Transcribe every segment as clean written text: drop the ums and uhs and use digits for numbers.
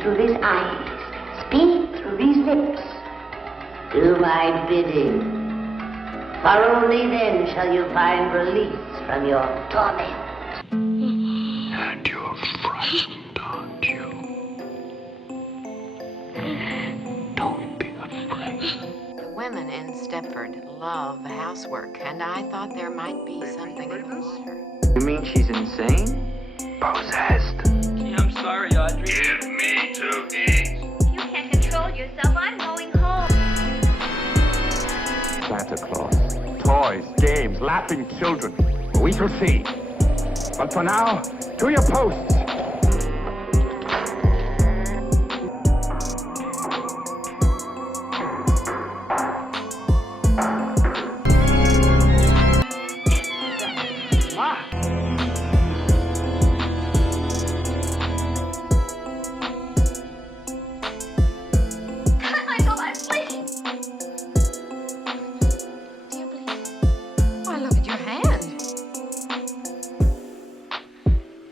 through his eyes, speak through his lips. Do my bidding, for only then shall you find release from your torment. And you're frightened, aren't you? Don't be afraid. The women in Stepford love housework, and I thought there might be something in the water. You mean she's insane? Possessed. Gee, I'm sorry, Audrey. Give me to eat. If you can't control yourself, I'm going home. Santa Claus. Toys, games, laughing children. We shall see. But for now, to your posts.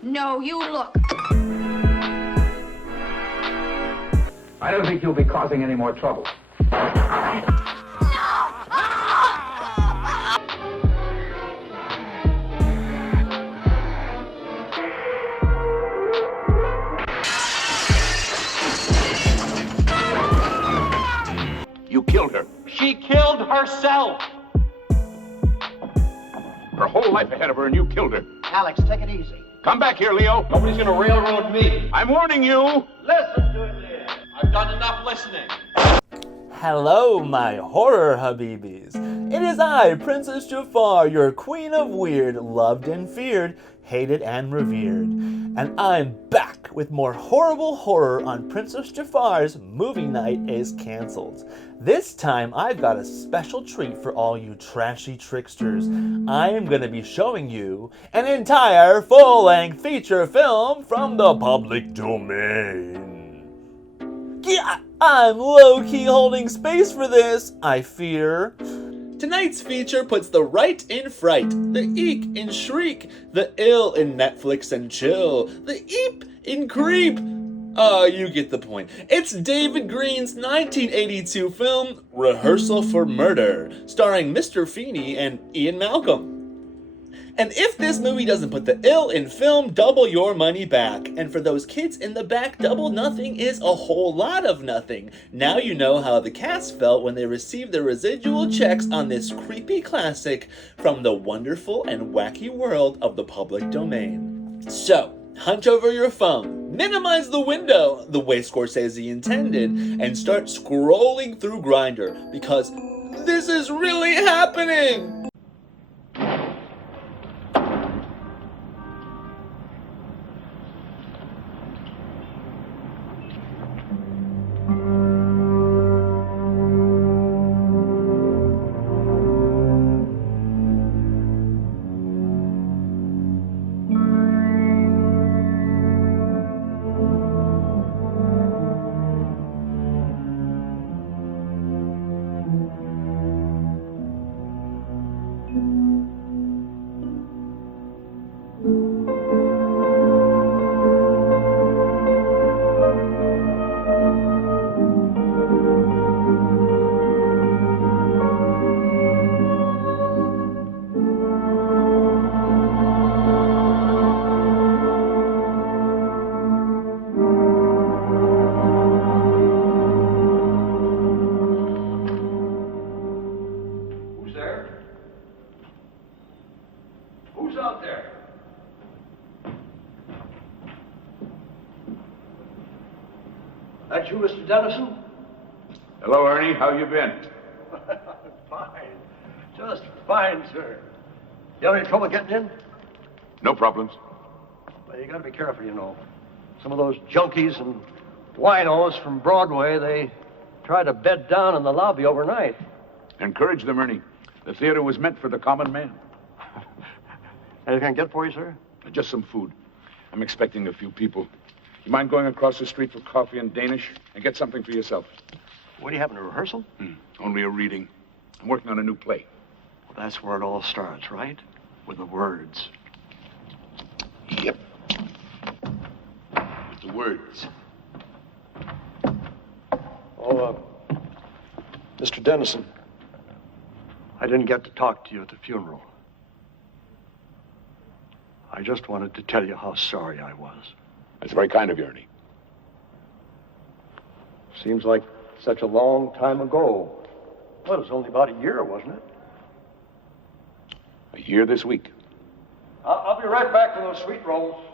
No, you look. I don't think you'll be causing any more trouble. You killed her. She killed herself. Her whole life ahead of her, and you killed her. Alex, take it easy. Come back here, Leo. Nobody's gonna railroad me. I'm warning you. Listen to him, Leo. I've done enough listening. Hello, my horror habibis. It is I, Princess Jafar, your queen of weird, loved and feared, hated and revered. And I'm back with more horrible horror on Princess Jafar's Movie Night is Cancelled. This time I've got a special treat for all you trashy tricksters. I am going to be showing you an entire full-length feature film from the public domain. Yeah, I'm low-key holding space for this, I fear. Tonight's feature puts the right in fright, the eek in shriek, the ill in Netflix and chill, the eep in creep. You get the point. It's David Green's 1982 film, Rehearsal for Murder, starring Mr. Feeney and Ian Malcolm. And if this movie doesn't put the ill in film, double your money back. And for those kids in the back, double nothing is a whole lot of nothing. Now you know how the cast felt when they received their residual checks on this creepy classic from the wonderful and wacky world of the public domain. So, hunch over your phone, minimize the window the way Scorsese intended, and start scrolling through Grindr, because this is really happening! That you, Mr. Dennison? Hello, Ernie. How you been? Fine. Just fine, sir. You have any trouble getting in? No problems. Well, you gotta be careful, you know. Some of those junkies and winos from Broadway, they try to bed down in the lobby overnight. Encourage them, Ernie. The theater was meant for the common man. Anything I can get for you, sir? Just some food. I'm expecting a few people. You mind going across the street for coffee and Danish and get something for yourself? What, do you have a rehearsal? Only a reading. I'm working on a new play. Well, that's where it all starts, right? With the words. Yep. With the words. Mr. Dennison, I didn't get to talk to you at the funeral. I just wanted to tell you how sorry I was. That's very kind of you, Ernie. Seems like such a long time ago. Well, it was only about a year, wasn't it? A year this week. I'll be right back for those sweet rolls.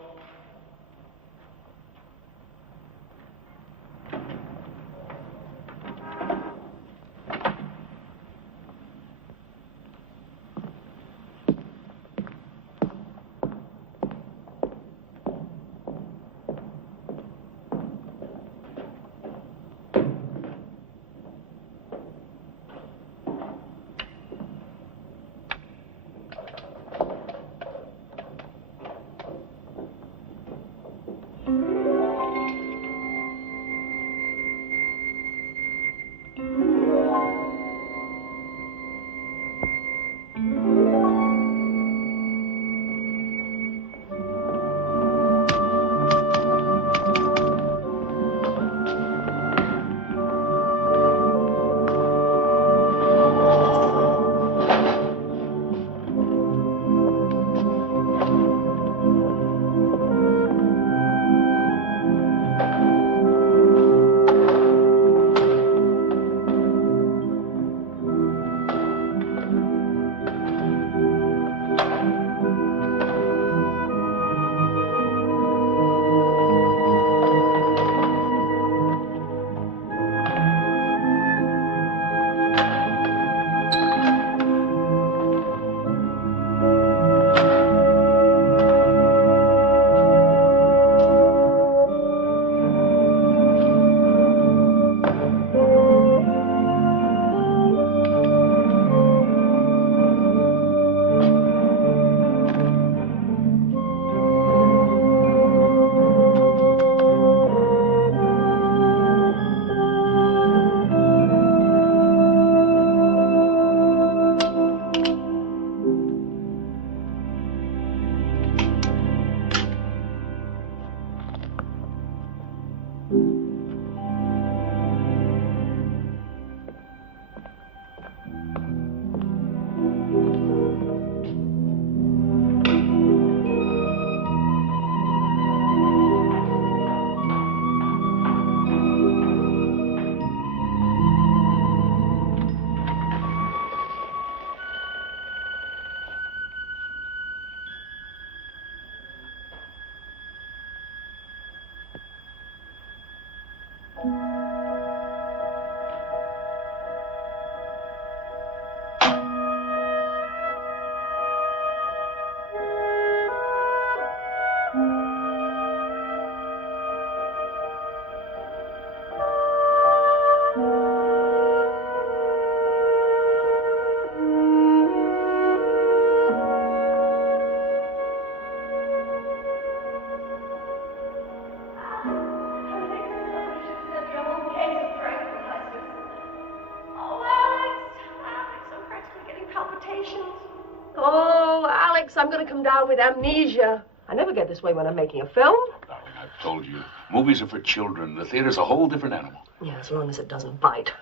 Oh, Alex, I'm going to come down with amnesia. I never get this way when I'm making a film. Darling, I've told you. Movies are for children. The theater's a whole different animal. Yeah, as long as it doesn't bite.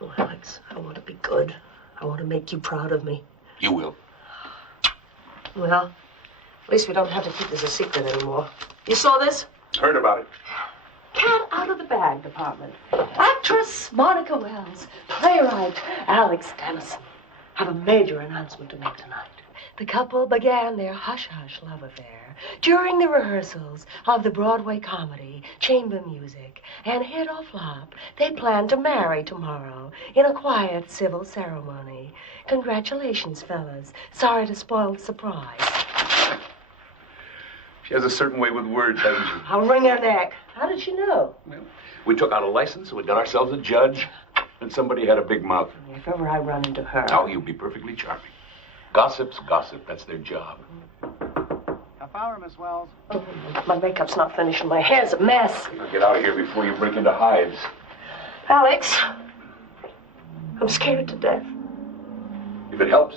Oh, Alex, I want to be good. I want to make you proud of me. You will. Well, at least we don't have to keep this a secret anymore. You saw this? Heard about it. Cat out of the bag department. Actress Monica Wells. Playwright Alex Dennison have a major announcement to make tonight. The couple began their hush-hush love affair during the rehearsals of the Broadway comedy Chamber Music, and hit or flop, they plan to marry tomorrow in a quiet civil ceremony. Congratulations, fellas. Sorry to spoil the surprise. She has a certain way with words, hasn't she? I'll wring her neck. How did she know? Well, we took out a license, we got ourselves a judge, and somebody had a big mouth. If ever I run into her... Oh, you'll be perfectly charming. Gossip's gossip. That's their job. Half hour, Miss Wells. Oh, my makeup's not finished and my hair's a mess. Now get out of here before you break into hives. Alex, I'm scared to death. If it helps,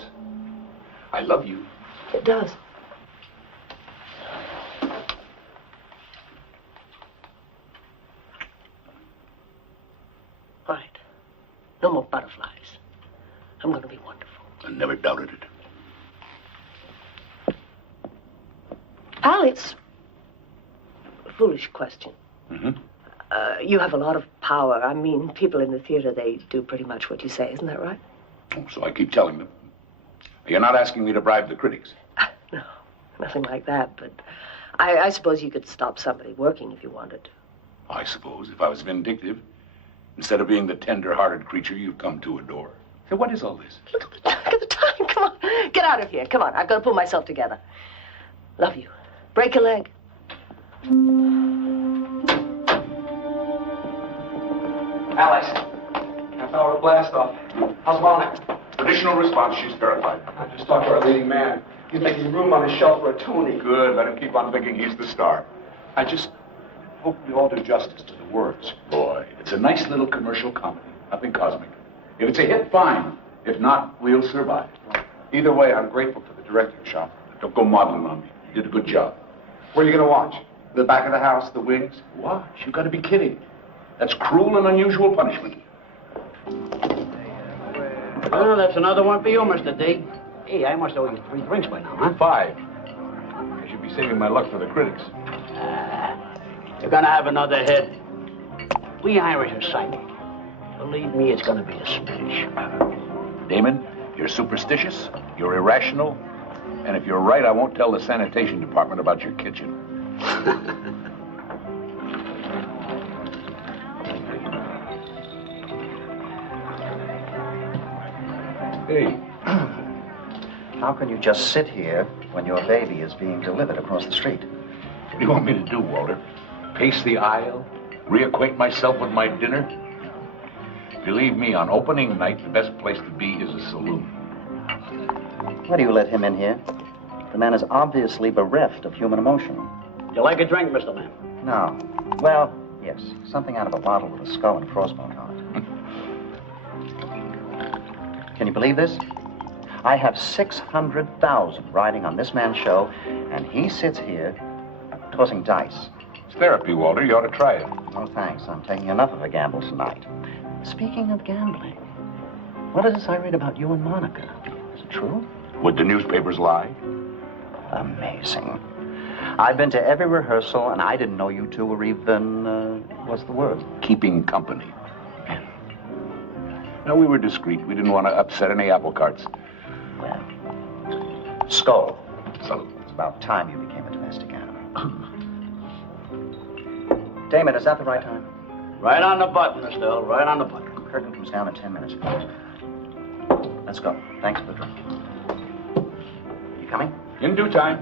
I love you. It does. Right. No more butterflies. I'm going to be wonderful. I never doubted it. Alex, a foolish question. Mm-hmm. You have a lot of power. I mean, people in the theater, they do pretty much what you say. Isn't that right? Oh, so I keep telling them. You're not asking me to bribe the critics. No, nothing like that. But I suppose you could stop somebody working if you wanted to. I suppose, if I was vindictive, instead of being the tender-hearted creature you've come to adore. So what is all this? Look at the time. Come on. Get out of here. Come on. I've got to pull myself together. Love you. Break a leg. Alex, half-hour blast off. How's Monica? Additional response, she's terrified. I just talked to our leading man. He's making room on his shelf for a Tony. Good, let him keep on thinking he's the star. I just hope we all do justice to the words. Boy, it's a nice little commercial comedy. Nothing cosmic. If it's a hit, fine. If not, we'll survive. Either way, I'm grateful to the directing shop. Don't go modeling on me. You did a good job. Where are you going to watch? The back of the house, the wings? Watch, you gotta be kidding. That's cruel and unusual punishment. Well, that's another one for you, Mr. D. Hey, I must owe you 3 drinks by now, huh? 5. I should be saving my luck for the critics. You're gonna have another hit. We Irish are psychic. Believe me, it's gonna be a smash. Damon, you're superstitious, you're irrational, and if you're right, I won't tell the sanitation department about your kitchen. Hey. How can you just sit here when your baby is being delivered across the street? What do you want me to do, Walter? Pace the aisle? Reacquaint myself with my dinner? Believe me, on opening night, the best place to be is a saloon. Why do you let him in here? The man is obviously bereft of human emotion. You like a drink, Mr. Lamb? No. Well, yes. Something out of a bottle with a skull and crossbones on it. Can you believe this? I have 600,000 riding on this man's show, and he sits here tossing dice. It's therapy, Walter. You ought to try it. No, thanks. I'm taking enough of a gamble tonight. Speaking of gambling, what is this I read about you and Monica? Is it true? Would the newspapers lie? Amazing. I've been to every rehearsal, and I didn't know you two were even, what's the word? Keeping company. No, we were discreet. We didn't want to upset any apple carts. Well, skull. Salute. It's about time you became a domestic animal. Damon, is that the right time? Right on the button, Mr. Earl. Right on the button. Curtain comes down in 10 minutes, please. Let's go. Thanks for the drink. You coming? In due time.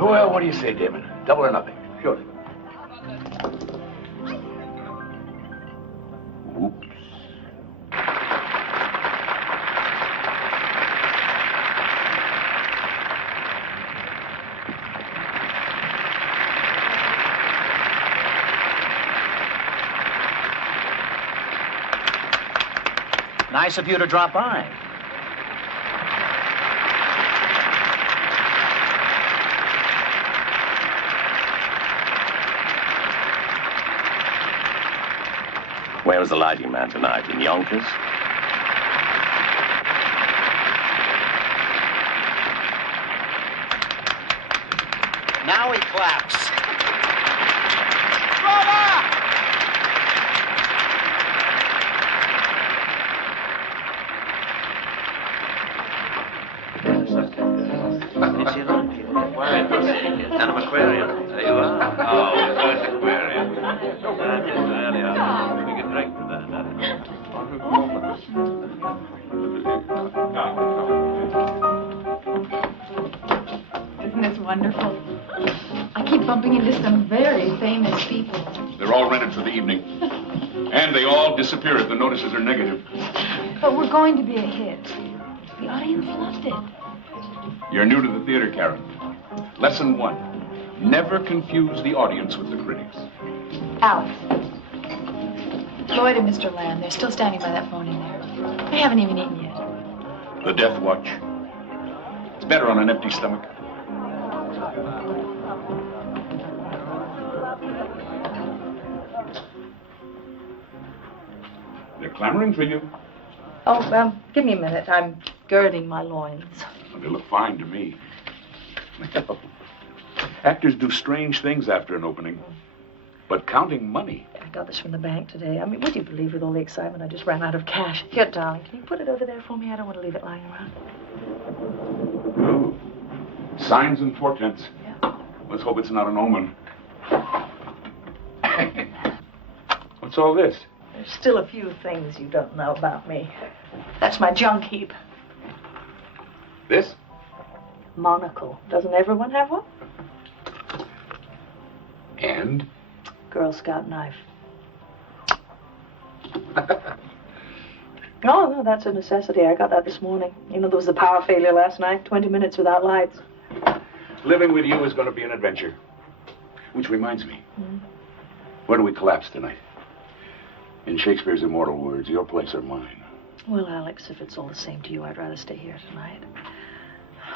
Well, what do you say, Damon? Double or nothing? Sure. Oops. Nice of you to drop by. Where was the lighting man tonight? In Yonkers? Now he claps. An aquarium. There you are. Oh, it's an aquarium. That is really awesome. We can drink to that. Isn't this wonderful? I keep bumping into some very famous people. They're all rented for the evening. And they all disappear if the notices are negative. But we're going to be a hit. The audience loved it. You're new to the theater, Karen. Lesson 1. Never confuse the audience with the critics. Alex. Lloyd and Mr. Lamb, they're still standing by that phone in there. They haven't even eaten yet. The death watch. It's better on an empty stomach. They're clamoring for you. Oh, give me a minute. I'm girding my loins. Well, they look fine to me. Actors do strange things after an opening. But counting money. I got this from the bank today. I mean, would you believe with all the excitement I just ran out of cash? Here, darling, can you put it over there for me? I don't want to leave it lying around. Oh. Signs and portents. Yeah. Let's hope it's not an omen. What's all this? There's still a few things you don't know about me. That's my junk heap. This? Monocle. Doesn't everyone have one? And? Girl Scout knife. Oh, no, that's a necessity. I got that this morning. You know, there was a power failure last night. 20 minutes without lights. Living with you is going to be an adventure. Which reminds me. Where do we collapse tonight? In Shakespeare's immortal words, your place or mine. Well, Alex, if it's all the same to you, I'd rather stay here tonight.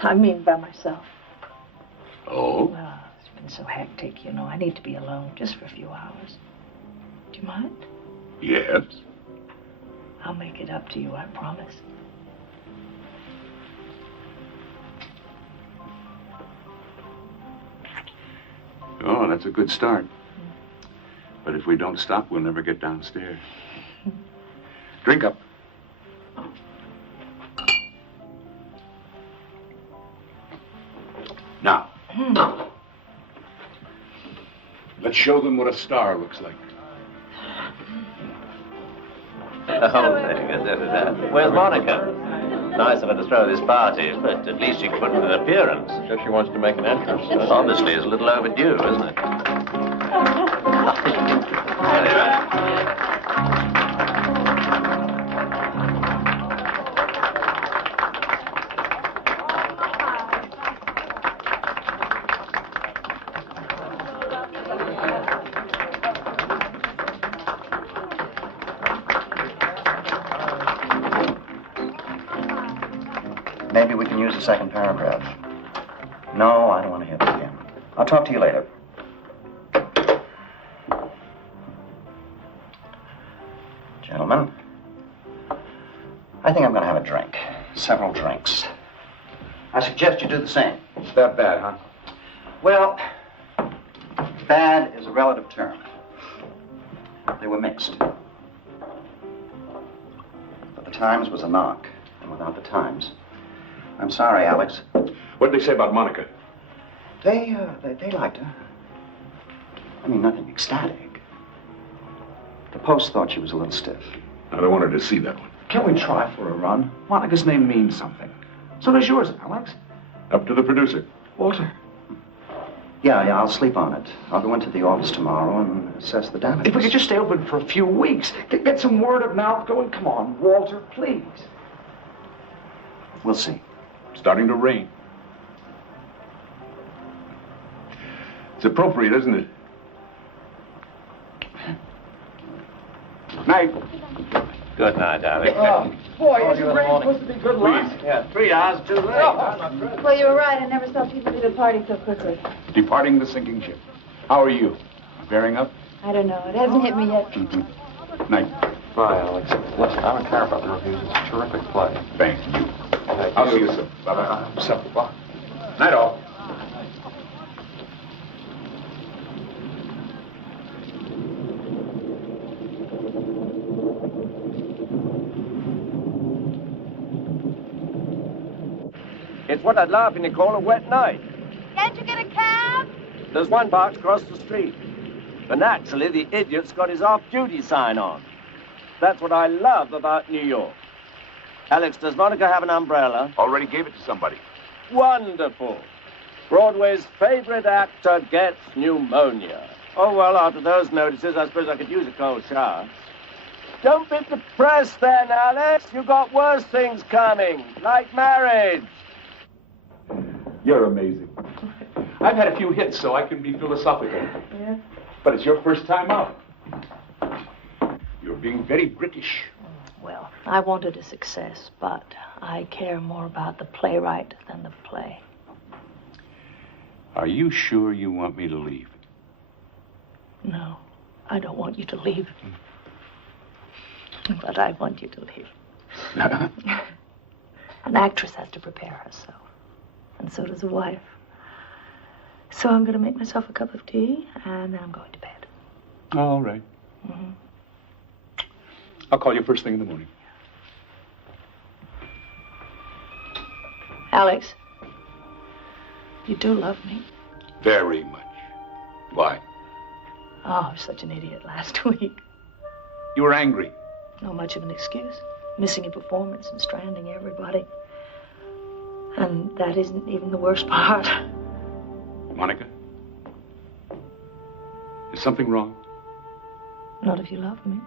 I mean, by myself. Oh? Well, it's been so hectic, you know. I need to be alone just for a few hours. Do you mind? Yes. I'll make it up to you, I promise. Oh, that's a good start. But if we don't stop, we'll never get downstairs. Drink up. Now, let's show them what a star looks like. Where's Monica? Nice of her to throw this party, but at least she can put in an appearance. Guess she wants to make an entrance. Obviously, it's a little overdue, isn't it? Maybe we can use the second paragraph. No, I don't want to hear that again. I'll talk to you later. Gentlemen, I think I'm going to have a drink. Several drinks. I suggest you do the same. It's that bad, huh? Well, bad is a relative term. They were mixed. But the Times was a knock, and without the Times... I'm sorry, Alex. What did they say about Monica? They liked her. I mean, nothing ecstatic. The Post thought she was a little stiff. I don't want her to see that one. Can't we try for a run? Monica's name means something. So does yours, Alex. Up to the producer. Walter. Yeah, I'll sleep on it. I'll go into the office tomorrow and assess the damages. If we could just stay open for a few weeks, get some word of mouth going. Come on, Walter, please. We'll see. Starting to rain. It's appropriate, isn't it? Night. Good night, Alex. Boy, isn't rain supposed to be good luck? Yeah, 3 hours too late. Well, you were right. I never saw people leave a party so quickly. Departing the sinking ship. How are you? Bearing up? I don't know. It hasn't hit me yet. Night. Bye, Alex. Listen, I don't care about the reviews. It's a terrific play. Thank you. I'll see you soon. Bye-bye. Bye. Night all. It's what I'd laughingly call a wet night. Can't you get a cab? There's one box across the street. But naturally, the idiot's got his off-duty sign on. That's what I love about New York. Alex, does Monica have an umbrella? Already gave it to somebody. Wonderful. Broadway's favorite actor gets pneumonia. Oh, well, after those notices, I suppose I could use a cold shower. Don't be depressed then, Alex. You've got worse things coming, like marriage. You're amazing. I've had a few hits, so I can be philosophical. Yeah? But it's your first time out. You're being very British. Well, I wanted a success, but I care more about the playwright than the play. Are you sure you want me to leave? No, I don't want you to leave. But I want you to leave. An actress has to prepare herself. And so does a wife. So I'm going to make myself a cup of tea, and then I'm going to bed. All right. I'll call you first thing in the morning. Alex, you do love me. Very much. Why? Oh, I was such an idiot last week. You were angry. Not much of an excuse. Missing a performance and stranding everybody. And that isn't even the worst part. Monica? Is something wrong? Not if you love me.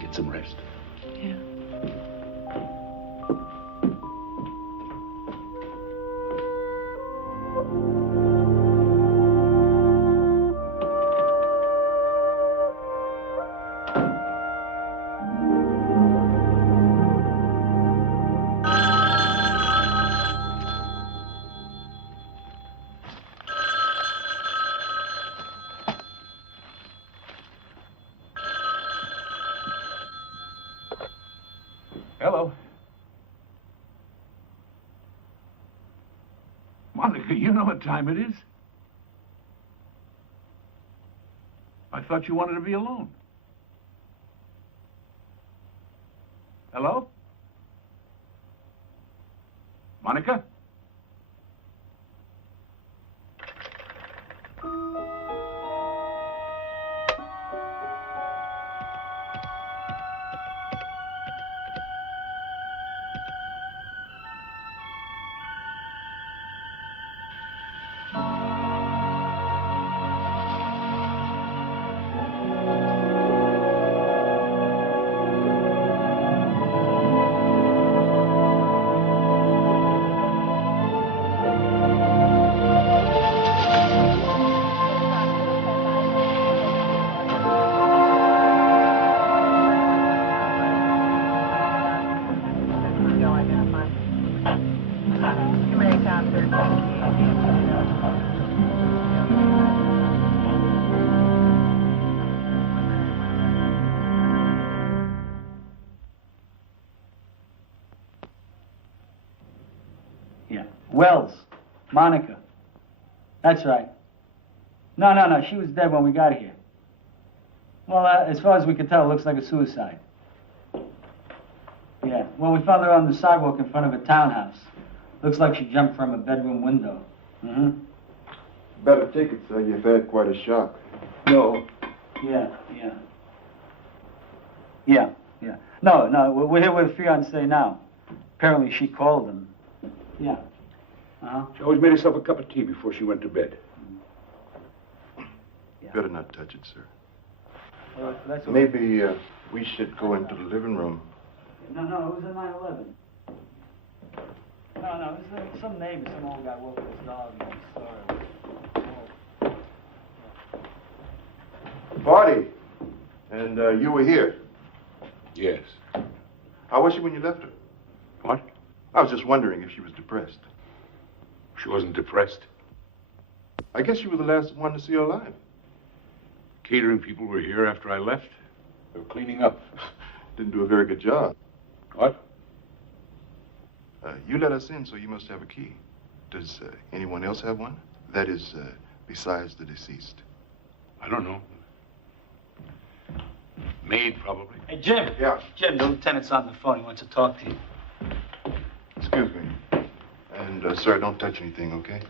Get some rest. Yeah. Hello. Monica, you know what time it is. I thought you wanted to be alone. Hello? Monica? Wells, Monica. That's right. No, she was dead when we got here. Well, as far as we could tell, it looks like a suicide. Yeah, well, we found her on the sidewalk in front of a townhouse. Looks like she jumped from a bedroom window. Better take it, sir. You've had quite a shock. No. Yeah. No, we're here with a fiancé now. Apparently she called him. Yeah. She always made herself a cup of tea before she went to bed. Better not touch it, sir. Well, that's Maybe we should go into the living room. No, it was a 9/11. No, it was some neighbor, some old guy woke up his dog and he saw her. Body. And you were here. Yes. How was she when you left her? What? I was just wondering if she was depressed. She wasn't depressed. I guess you were the last one to see her alive. Catering people were here after I left. They were cleaning up. Didn't do a very good job. What? You let us in, so you must have a key. Does anyone else have one? That is, besides the deceased. I don't know. Maid, probably. Hey, Jim. Yeah? Jim, the lieutenant's on the phone. He wants to talk to you. Excuse me. And, sir, don't touch anything, okay?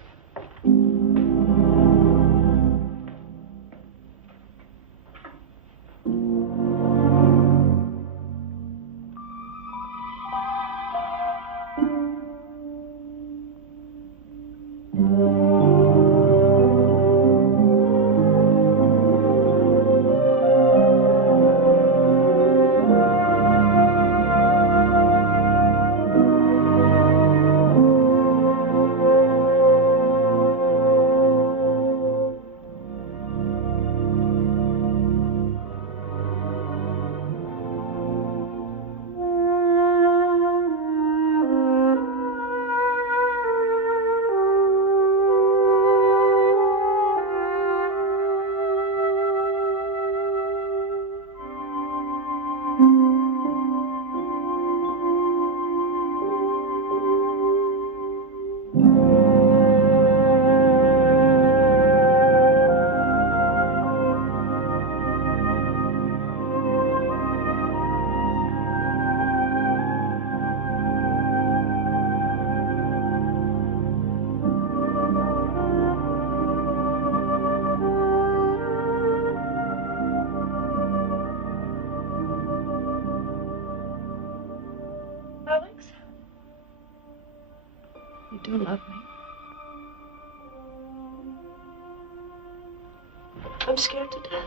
You do love me. I'm scared to death.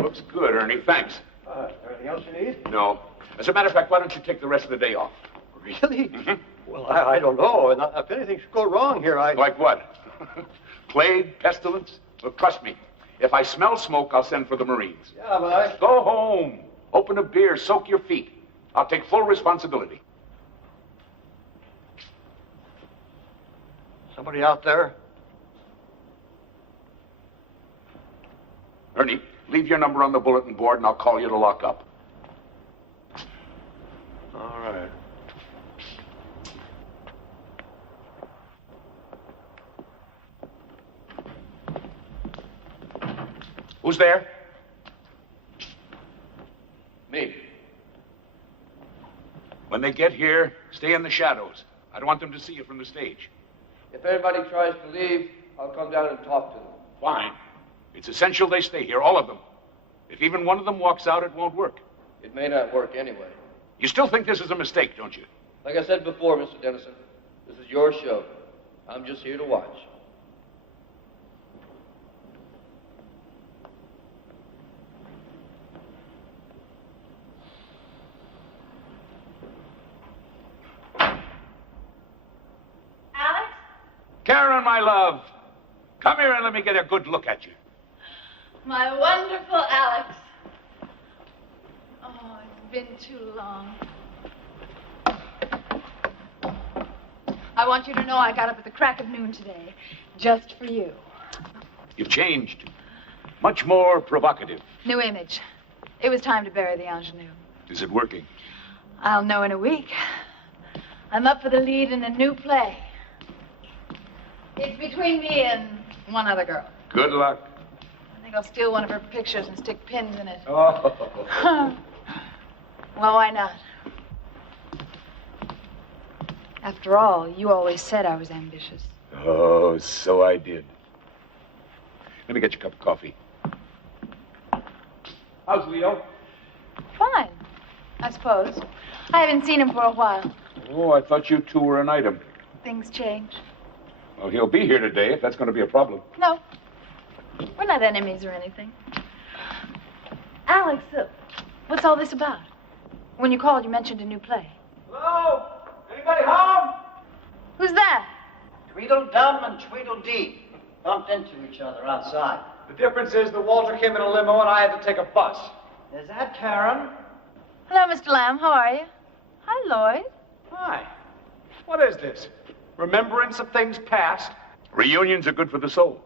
Looks good, Ernie. Thanks. Anything else you need? No. As a matter of fact, why don't you take the rest of the day off? Really? Well, I don't know. And if anything should go wrong here, Like what? Plague? Pestilence? Look, trust me. If I smell smoke, I'll send for the Marines. Yeah, but Go home. Open a beer. Soak your feet. I'll take full responsibility. Somebody out there? Ernie, leave your number on the bulletin board and I'll call you to lock up. All right. Who's there? Me. When they get here, stay in the shadows. I don't want them to see you from the stage. If anybody tries to leave, I'll come down and talk to them. Fine. It's essential they stay here, all of them. If even one of them walks out, it won't work. It may not work anyway. You still think this is a mistake, don't you? Like I said before, Mr. Dennison, this is your show. I'm just here to watch. Alex? Karen, my love, come here and let me get a good look at you. My wonderful Alex. Oh, it's been too long. I want you to know I got up at the crack of noon today, just for you. You've changed. Much more provocative. New image. It was time to bury the ingenue. Is it working? I'll know in a week. I'm up for the lead in a new play. It's between me and one other girl. Good luck. I think I'll steal one of her pictures and stick pins in it. Oh. Well, why not? After all, you always said I was ambitious. Oh, so I did. Let me get you a cup of coffee. How's Leo? Fine, I suppose. I haven't seen him for a while. Oh, I thought you two were an item. Things change. Well, he'll be here today if that's going to be a problem. No, we're not enemies or anything. Alex, what's all this about? When you called, you mentioned a new play. Hello? Anybody home? Who's that? Tweedledum and Tweedledee bumped into each other outside. The difference is that Walter came in a limo and I had to take a bus. Is that Karen? Hello, Mr. Lamb. How are you? Hi, Lloyd. Hi. What is this? Remembrance of things past? Reunions are good for the soul.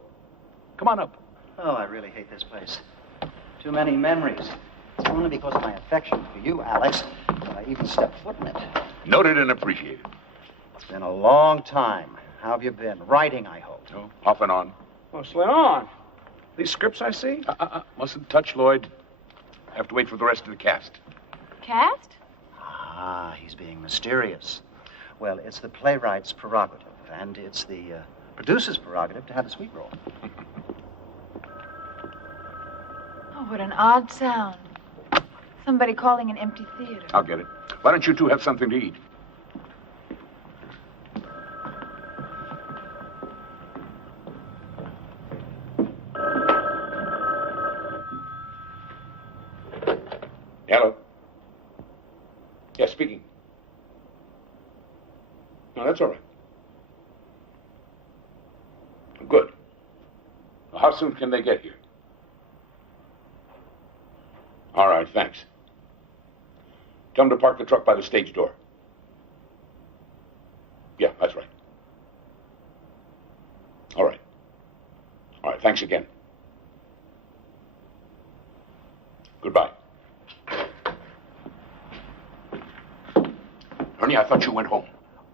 Come on up. Oh, I really hate this place. Too many memories. It's only because of my affection for you, Alex, that I even stepped foot in it. Noted and appreciated. It's been a long time. How have you been? Writing, I hope. Oh, off and on. Mostly on. These scripts I see? Mustn't touch, Lloyd. Have to wait for the rest of the cast. Cast? Ah, he's being mysterious. Well, it's the playwright's prerogative, and it's the producer's prerogative to have the sweet roll. Oh, what an odd sound. Somebody calling an empty theater. I'll get it. Why don't you two have something to eat? Hello? Yes, speaking. No, that's all right. Good. How soon can they get here? All right, thanks. Tell them to park the truck by the stage door. Yeah, that's right. All right. All right, thanks again. Goodbye. Ernie, I thought you went home.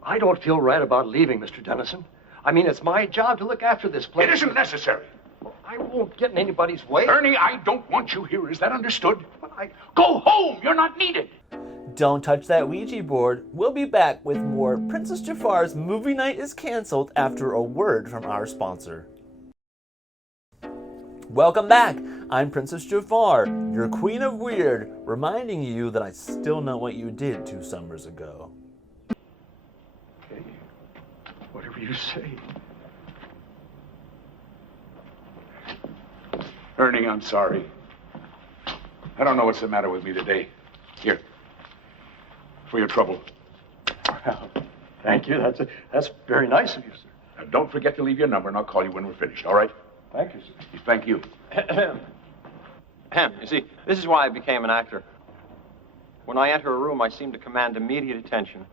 I don't feel right about leaving, Mr. Dennison. I mean, it's my job to look after this place. It isn't necessary. Well, I won't get in anybody's way. Ernie, I don't want you here. Is that understood? Go home. You're not needed. Don't touch that Ouija board. We'll be back with more Princess Jafar's Movie Night is Cancelled after a word from our sponsor. Welcome back. I'm Princess Jafar, your Queen of Weird, reminding you that I still know what you did 2 summers ago. Okay. Whatever you say. Ernie, I'm sorry. I don't know what's the matter with me today. Here. For your trouble. Well, thank you. That's very nice of you, sir. Now, don't forget to leave your number, and I'll call you when we're finished, all right? Thank you, sir. Thank you. You see, this is why I became an actor. When I enter a room, I seem to command immediate attention.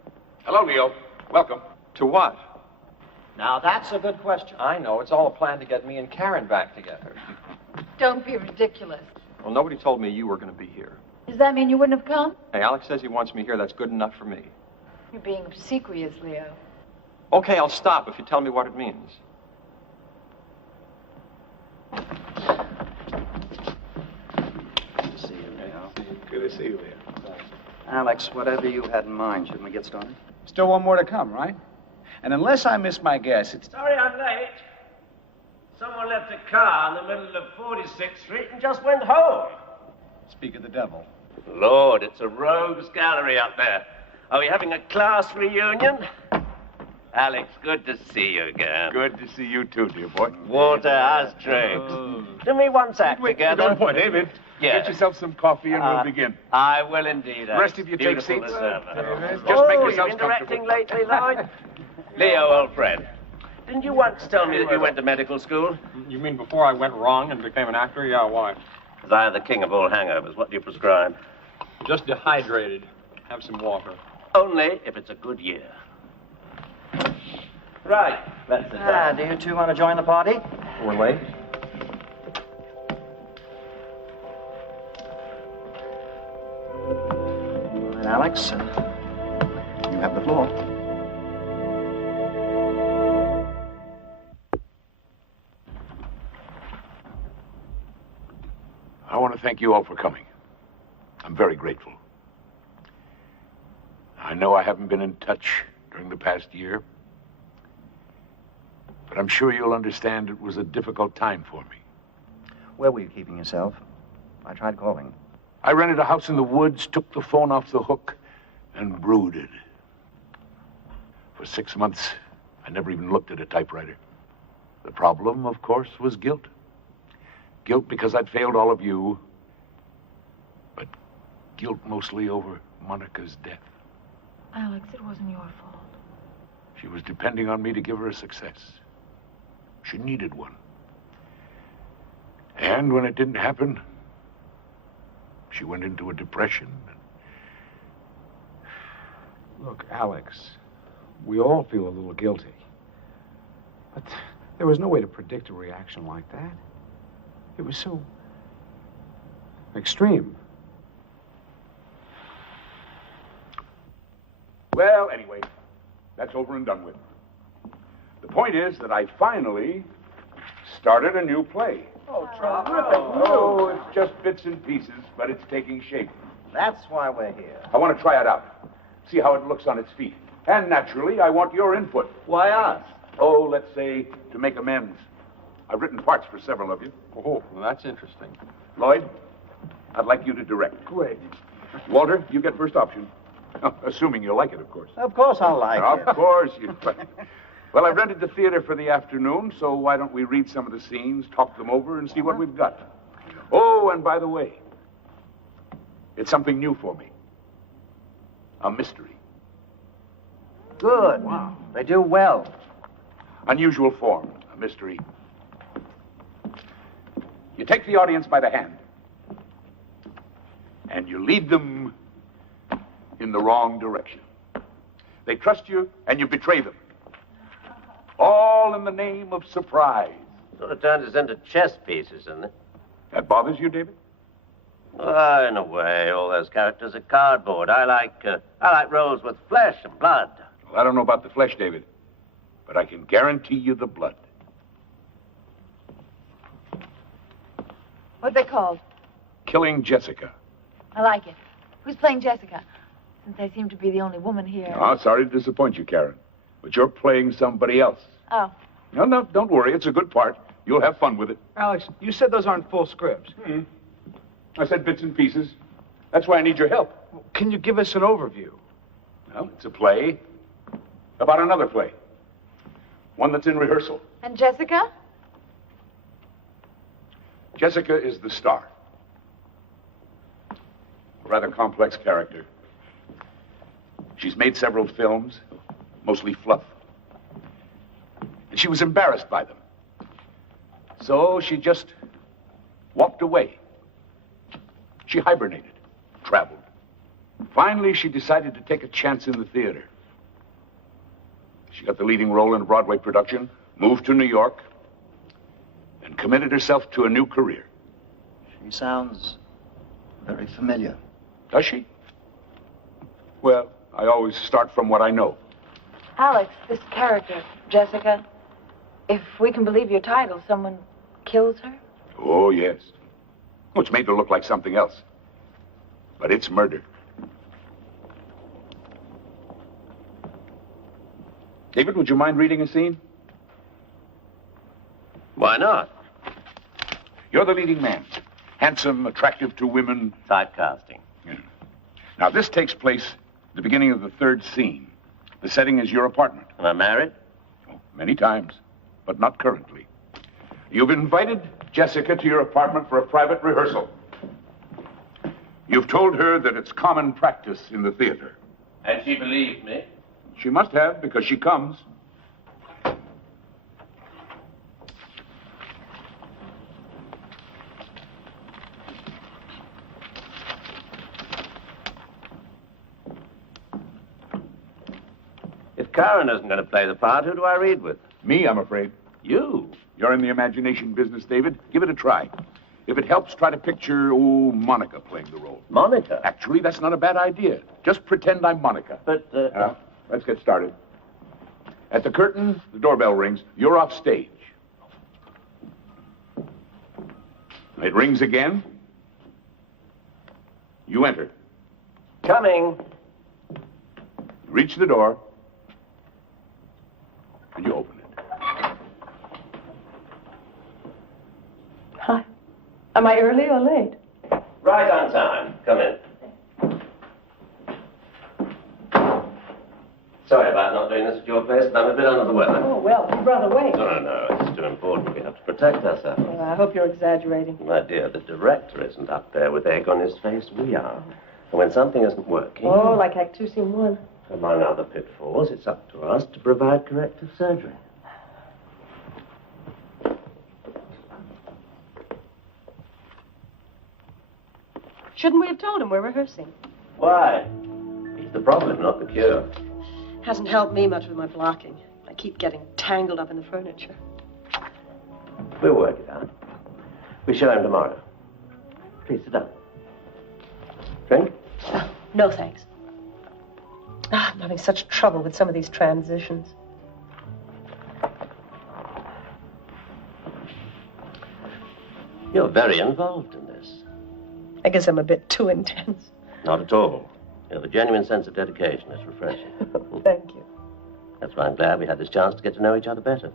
Hello, Leo. Welcome. To what? Now, that's a good question. I know. It's all a plan to get me and Karen back together. Don't be ridiculous. Well, nobody told me you were going to be here. Does that mean you wouldn't have come? Hey, Alex says he wants me here. That's good enough for me. You're being obsequious, Leo. Okay, I'll stop if you tell me what it means. Good to see you, Leo. Good to see you, Leo. Alex, whatever you had in mind, shouldn't we get started? Still one more to come, right? And unless I miss my guess, it's... Sorry I'm late. Someone left a car in the middle of 46th Street and just went home. Speak of the devil. Lord, it's a rogues gallery up there. Are we having a class reunion? Alex, good to see you again. Good to see you too, dear boy. Water, how's drinks? Do me one sack together. Don't point, David. Yeah. Get yourself some coffee and we'll begin. I will indeed. The rest of you take Beautiful seats. Just make you're yourselves interacting comfortable. lately, Lloyd? Leo, old friend. Didn't you once tell me that you went to medical school? You mean before I went wrong and became an actor? Yeah, why? Because I am the king of all hangovers. What do you prescribe? Just dehydrated. Have some water. Only if it's a good year. Right. Let's sit down. Do you two want to join the party? We're late. All right, Alex, you have the floor. I want to thank you all for coming. I'm very grateful. I know I haven't been in touch during the past year, but I'm sure you'll understand it was a difficult time for me. Where were you keeping yourself? I tried calling. I rented a house in the woods, took the phone off the hook, and brooded. For 6 months, I never even looked at a typewriter. The problem, of course, was guilt. Guilt because I'd failed all of you, but guilt mostly over Monica's death. Alex, it wasn't your fault. She was depending on me to give her a success. She needed one. And when it didn't happen, she went into a depression. Look, Alex, we all feel a little guilty. But there was no way to predict a reaction like that. It was so extreme. Well, anyway, that's over and done with. The point is that I finally started a new play. Oh, Oh, it's just bits and pieces, but it's taking shape. That's why we're here. I want to try it out, see how it looks on its feet. And naturally, I want your input. Why us? Oh, let's say, to make amends. I've written parts for several of you. Oh, well, that's interesting. Lloyd, I'd like you to direct. Great. Walter, you get first option. Assuming you'll like it, of course. Of course I'll like it. Of course you. Well, I've rented the theater for the afternoon, so why don't we read some of the scenes, talk them over, and see what we've got. Oh, and by the way, it's something new for me. A mystery. Good. Wow. They do well. Unusual form, a mystery. You take the audience by the hand, and you lead them in the wrong direction. They trust you, and you betray them. All in the name of surprise. Sort of turned us into chess pieces, isn't it? That bothers you, David? Oh, in a way, all those characters are cardboard. I like roles with flesh and blood. Well, I don't know about the flesh, David, but I can guarantee you the blood. What's it called? Killing Jessica. I like it. Who's playing Jessica? Since I seem to be the only woman here. Oh, sorry to disappoint you, Karen, but you're playing somebody else. Oh. No, don't worry. It's a good part. You'll have fun with it. Alex, you said those aren't full scripts. I said bits and pieces. That's why I need your help. Can you give us an overview? Well, it's a play about another play. One that's in rehearsal. And Jessica? Jessica is the star. A rather complex character. She's made several films, mostly fluff. And she was embarrassed by them. So she just walked away. She hibernated, traveled. Finally, she decided to take a chance in the theater. She got the leading role in a Broadway production, moved to New York, and committed herself to a new career. She sounds very familiar. Does she? Well, I always start from what I know. Alex, this character, Jessica, if we can believe your title, someone kills her? Oh, yes. Oh, it's made to look like something else. But it's murder. David, would you mind reading a scene? Why not? You're the leading man. Handsome, attractive to women. Typecasting. Yeah. Now, this takes place at the beginning of the third scene. The setting is your apartment. Am I married? Oh, many times, but not currently. You've invited Jessica to your apartment for a private rehearsal. You've told her that it's common practice in the theater. And she believed me? She must have, because she comes. If Karen isn't going to play the part, who do I read with? Me, I'm afraid. You? You're in the imagination business, David. Give it a try. If it helps, try to picture, Monica playing the role. Monica? Actually, that's not a bad idea. Just pretend I'm Monica. But, Now, let's get started. At the curtain, the doorbell rings. You're off stage. It rings again. You enter. Coming. You reach the door. And you open it. Hi. Am I early or late? Right on time. Come in. Sorry about not doing this at your place, but I'm a bit under the weather. Oh, well, you'd rather wait. No, it's too important. We have to protect ourselves. Well, I hope you're exaggerating. My dear, the director isn't up there with egg on his face. We are. And when something isn't working... Oh, like Act 2, Scene 1. Among other pitfalls, it's up to us to provide corrective surgery. Shouldn't we have told him we're rehearsing? Why? He's the problem, not the cure. Hasn't helped me much with my blocking. I keep getting tangled up in the furniture. We'll work it out. We show him tomorrow. Please sit down. Drink? Oh, no, thanks. I'm having such trouble with some of these transitions. You're very involved in this. I guess I'm a bit too intense. Not at all. You have a genuine sense of dedication. It's refreshing. Thank you. That's why I'm glad we had this chance to get to know each other better.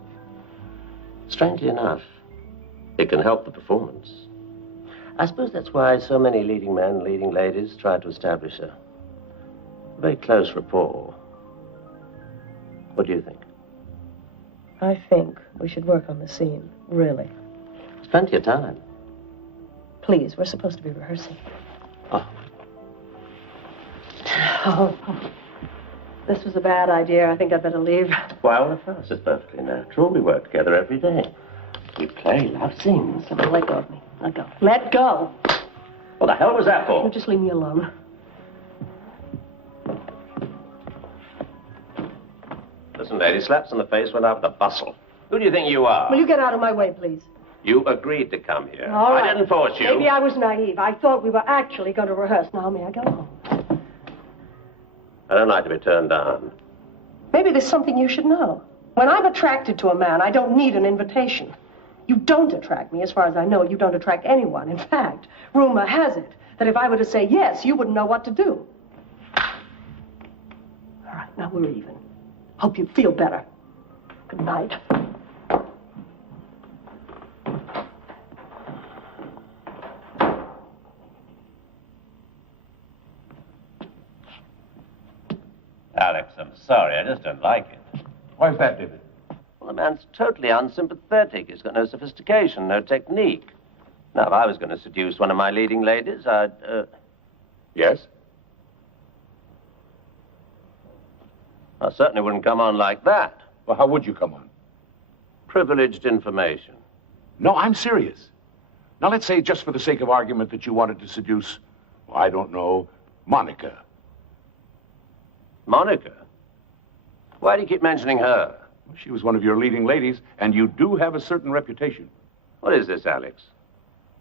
Strangely enough, it can help the performance. I suppose that's why so many leading men, leading ladies try to establish a very close rapport. What do you think? I think we should work on the scene, really. There's plenty of time. Please, we're supposed to be rehearsing. Oh. Oh, this was a bad idea. I think I'd better leave. Why all the fuss? It's perfectly natural. We work together every day. We play love scenes. Oh, let go of me. Let go. Let go. What the hell was that for? You just leave me alone. Listen, lady, slaps in the face went out with a bustle. Who do you think you are? Will you get out of my way, please? You agreed to come here. All right. I didn't force you. Maybe I was naive. I thought we were actually going to rehearse. Now, may I go home? I don't like to be turned down. Maybe there's something you should know. When I'm attracted to a man, I don't need an invitation. You don't attract me. As far as I know, you don't attract anyone. In fact, rumor has it that if I were to say yes, you wouldn't know what to do. All right, now we're even. Hope you feel better. Good night. Alex, I'm sorry. I just don't like it. Why is that, David? Well, the man's totally unsympathetic. He's got no sophistication, no technique. Now, if I was going to seduce one of my leading ladies, I'd, Yes? I certainly wouldn't come on like that. Well, how would you come on? Privileged information. No, I'm serious. Now, let's say, just for the sake of argument, that you wanted to seduce, well, I don't know, Monica. Monica? Why do you keep mentioning her? Well, she was one of your leading ladies, and you do have a certain reputation. What is this, Alex?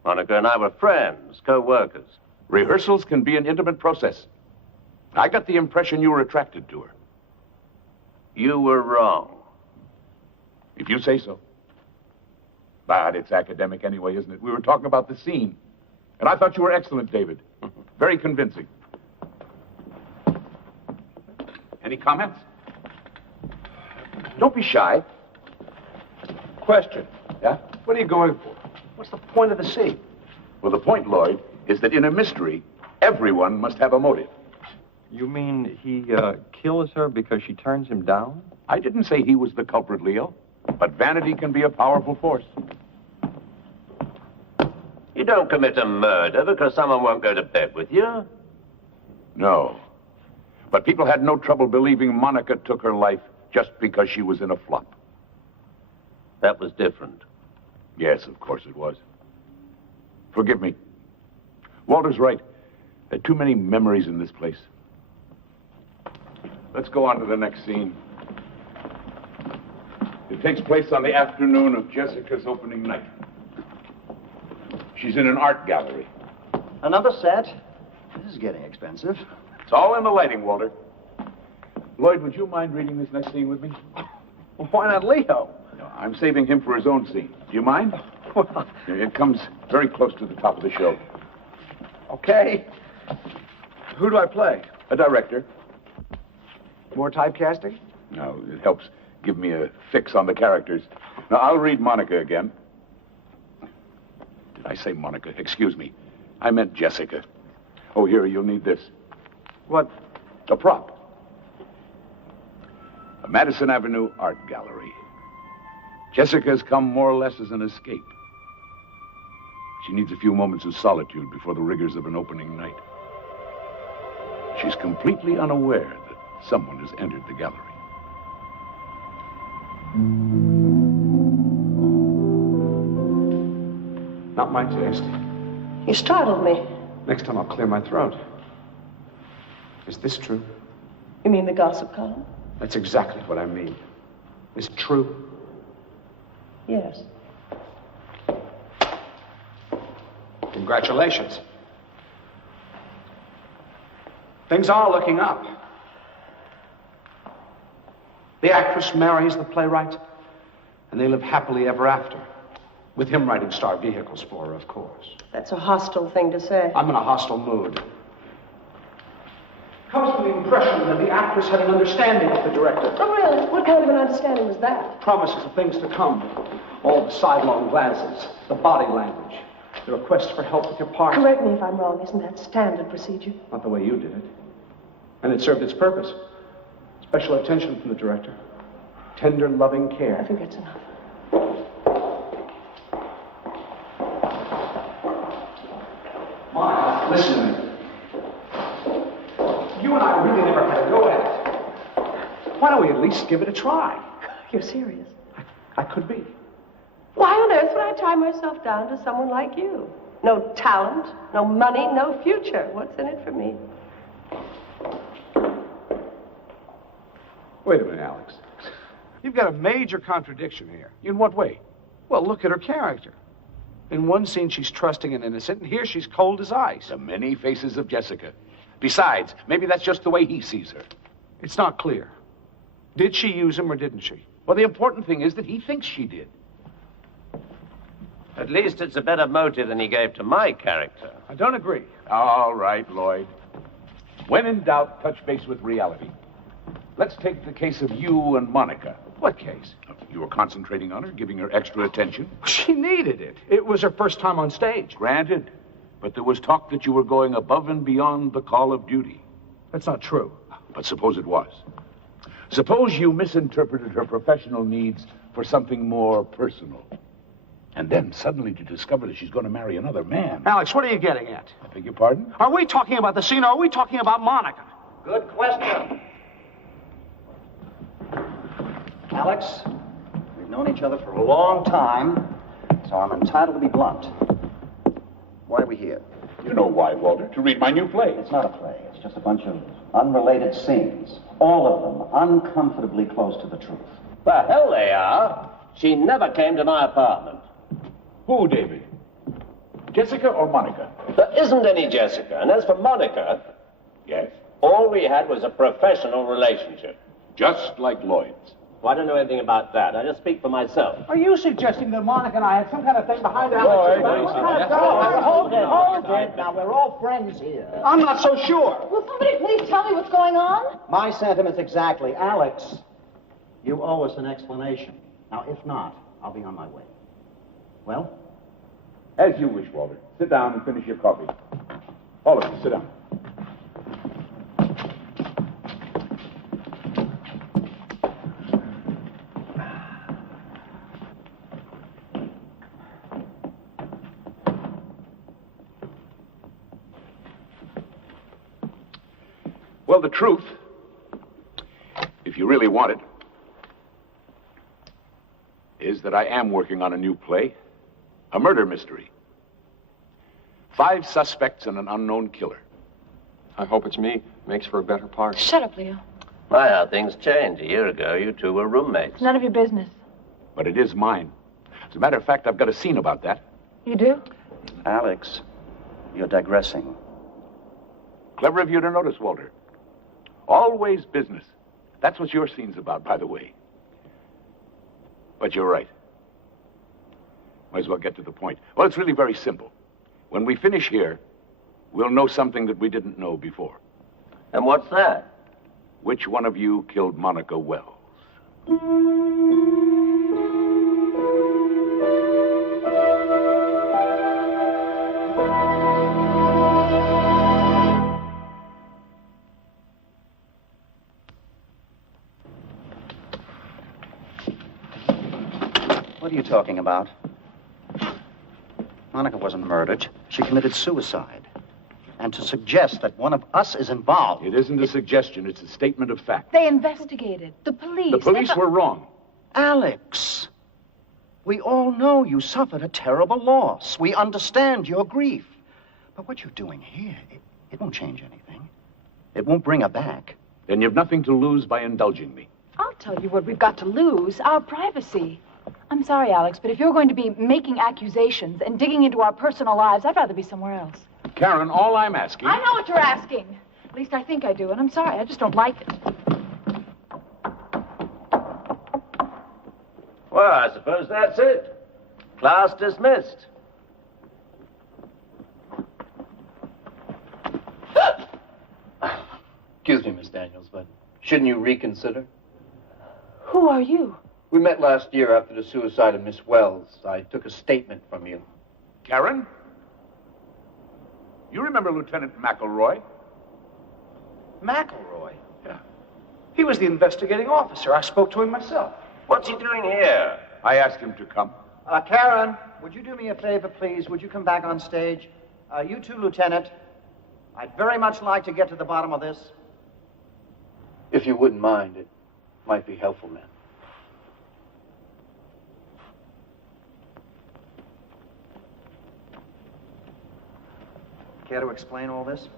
Monica and I were friends, co-workers. Rehearsals can be an intimate process. I got the impression you were attracted to her. You were wrong. If you say so. But it's academic anyway, isn't it? We were talking about the scene. And I thought you were excellent, David. Very convincing. Any comments? Don't be shy. Question. Yeah? What are you going for? What's the point of the scene? Well, the point, Lloyd, is that in a mystery, everyone must have a motive. You mean he kills her because she turns him down? I didn't say he was the culprit, Leo. But vanity can be a powerful force. You don't commit a murder because someone won't go to bed with you. No. But people had no trouble believing Monica took her life just because she was in a flop. That was different. Yes, of course it was. Forgive me. Walter's right. There are too many memories in this place. Let's go on to the next scene. It takes place on the afternoon of Jessica's opening night. She's in an art gallery. Another set? This is getting expensive. It's all in the lighting, Walter. Lloyd, would you mind reading this next scene with me? Well, why not Leo? No, I'm saving him for his own scene. Do you mind? Well, It comes very close to the top of the show. okay. Who do I play? A director. More typecasting? No, it helps give me a fix on the characters. Now, I'll read Monica again. Did I say Monica? Excuse me. I meant Jessica. Oh, here, you'll need this. What? A prop. A Madison Avenue art gallery. Jessica's come more or less as an escape. She needs a few moments of solitude before the rigors of an opening night. She's completely unaware that someone has entered the gallery. Not my taste. You startled me. Next time I'll clear my throat. Is this true? You mean the gossip column? That's exactly what I mean. Is it true? Yes. Congratulations. Things are looking up. The actress marries the playwright, and they live happily ever after. With him writing star vehicles for her, of course. That's a hostile thing to say. I'm in a hostile mood. Comes from the impression that the actress had an understanding with the director. Oh, really? What kind of an understanding was that? Promises of things to come. All the sidelong glances, the body language, the request for help with your part. Correct me if I'm wrong. Isn't that standard procedure? Not the way you did it. And it served its purpose. Special attention from the director. Tender, loving care. I think that's enough. Monica, listen to me. You and I really never had a go at it. Why don't we at least give it a try? You're serious? I could be. Why on earth would I tie myself down to someone like you? No talent, no money, no future. What's in it for me? Wait a minute, Alex. You've got a major contradiction here. In what way? Well, look at her character. In one scene, she's trusting and innocent, and here she's cold as ice. The many faces of Jessica. Besides, maybe that's just the way he sees her. It's not clear. Did she use him or didn't she? Well, the important thing is that he thinks she did. At least it's a better motive than he gave to my character. I don't agree. All right, Lloyd. When in doubt, touch base with reality. Let's take the case of you and Monica. What case? You were concentrating on her, giving her extra attention. She needed it. It was her first time on stage. Granted. But there was talk that you were going above and beyond the call of duty. That's not true. But suppose it was. Suppose you misinterpreted her professional needs for something more personal. And then suddenly to discover that she's going to marry another man. Alex, what are you getting at? I beg your pardon? Are we talking about the scene or are we talking about Monica? Good question. Alex, we've known each other for a long time, so I'm entitled to be blunt. Why are we here? You know why, Walter. To read my new play. It's not a play. It's just a bunch of unrelated scenes. All of them uncomfortably close to the truth. The hell they are. She never came to my apartment. Who, David? Jessica or Monica? There isn't any Jessica. And as for Monica... Yes? All we had was a professional relationship. Just like Lloyd's. Well, I don't know anything about that. I just speak for myself. Are you suggesting that Monica and I had some kind of thing behind our Lloyd, Hold it. Now, we're all friends here. I'm not so sure. Will somebody please tell me what's going on? My sentiments exactly. Alex, you owe us an explanation. Now, if not, I'll be on my way. Well? As you wish, Walter. Sit down and finish your coffee. All of you, sit down. Well, the truth, if you really want it, is that I am working on a new play, a murder mystery. 5 suspects and an unknown killer. I hope it's me. Makes for a better part. Shut up, Leo. My, how things changed. A year ago, you two were roommates. It's none of your business. But it is mine. As a matter of fact, I've got a scene about that. You do? Alex, you're digressing. Clever of you to notice, Walter. Always business. That's what your scene's about, by the way. But you're right. Might as well get to the point. Well, it's really very simple. When we finish here, we'll know something that we didn't know before. And what's that? Which one of you killed Monica Wells? What are you talking about? Monica wasn't murdered. She committed suicide. And to suggest that one of us is involved... It isn't a suggestion, it's a statement of fact. They investigated. The police. The police were wrong. Alex, we all know you suffered a terrible loss. We understand your grief. But what you're doing here, it won't change anything. It won't bring her back. Then you've nothing to lose by indulging me. I'll tell you what we've got to lose. Our privacy. I'm sorry, Alex, but if you're going to be making accusations and digging into our personal lives, I'd rather be somewhere else. Karen, all I'm asking... I know what you're asking. At least I think I do, and I'm sorry. I just don't like it. Well, I suppose that's it. Class dismissed. Excuse me, Miss Daniels, but shouldn't you reconsider? Who are you? We met last year after the suicide of Miss Wells. I took a statement from you. Karen? You remember Lieutenant McElroy? McElroy? Yeah. He was the investigating officer. I spoke to him myself. What's he doing here? I asked him to come. Karen, would you do me a favor, please? Would you come back on stage? You too, Lieutenant. I'd very much like to get to the bottom of this. If you wouldn't mind, it might be helpful, ma'am. Care to explain all this?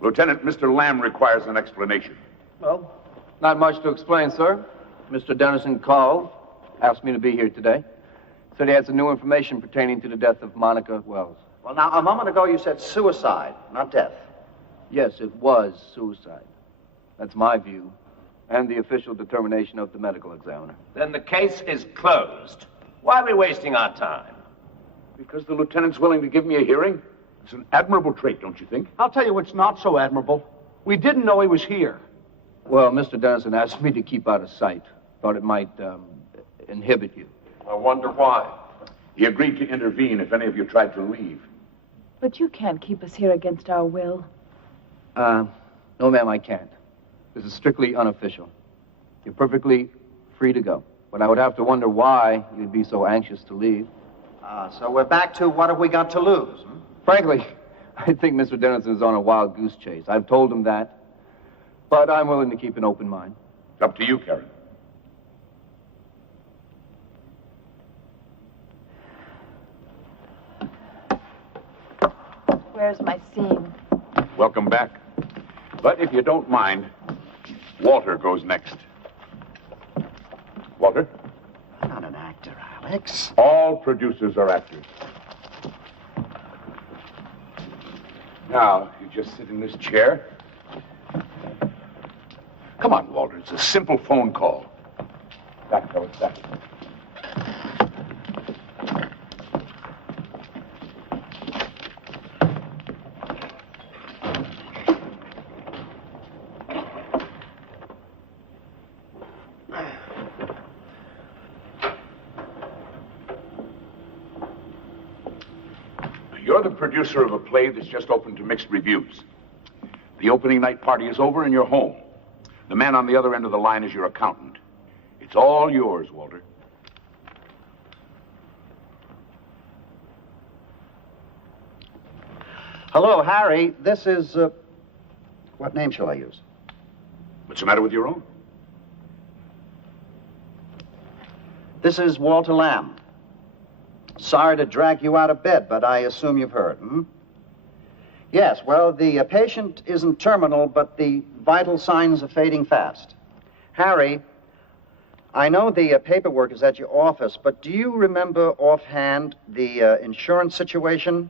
Lieutenant, Mr. Lamb requires an explanation. Well, not much to explain, sir. Mr. Dennison called, asked me to be here today. Said he had some new information pertaining to the death of Monica Wells. Well, now, a moment ago you said suicide, not death. Yes, it was suicide. That's my view, and the official determination of the medical examiner. Then the case is closed. Why are we wasting our time? Because the lieutenant's willing to give me a hearing? It's an admirable trait, don't you think? I'll tell you what's not so admirable. We didn't know he was here. Well, Mr. Dennison asked me to keep out of sight. Thought it might inhibit you. I wonder why. He agreed to intervene if any of you tried to leave. But you can't keep us here against our will. No, ma'am, I can't. This is strictly unofficial. You're perfectly free to go. But I would have to wonder why you'd be so anxious to leave. So we're back to what have we got to lose? Frankly, I think Mr. Dennison is on a wild goose chase. I've told him that. But I'm willing to keep an open mind. It's up to you, Karen. Where's my scene? Welcome back. But if you don't mind, Walter goes next. Walter? I'm not an actor, Alex. All producers are actors. Now, you just sit in this chair. Come on, Walter. It's a simple phone call. Back, fellas, back. You're the producer of a play that's just opened to mixed reviews. The opening night party is over and you're home. The man on the other end of the line is your accountant. It's all yours, Walter. Hello, Harry. This is, what name shall I use? What's the matter with your own? This is Walter Lamb. Sorry to drag you out of bed, but I assume you've heard, Yes, well, the patient isn't terminal, but the vital signs are fading fast. Harry, I know the paperwork is at your office, but do you remember offhand the insurance situation?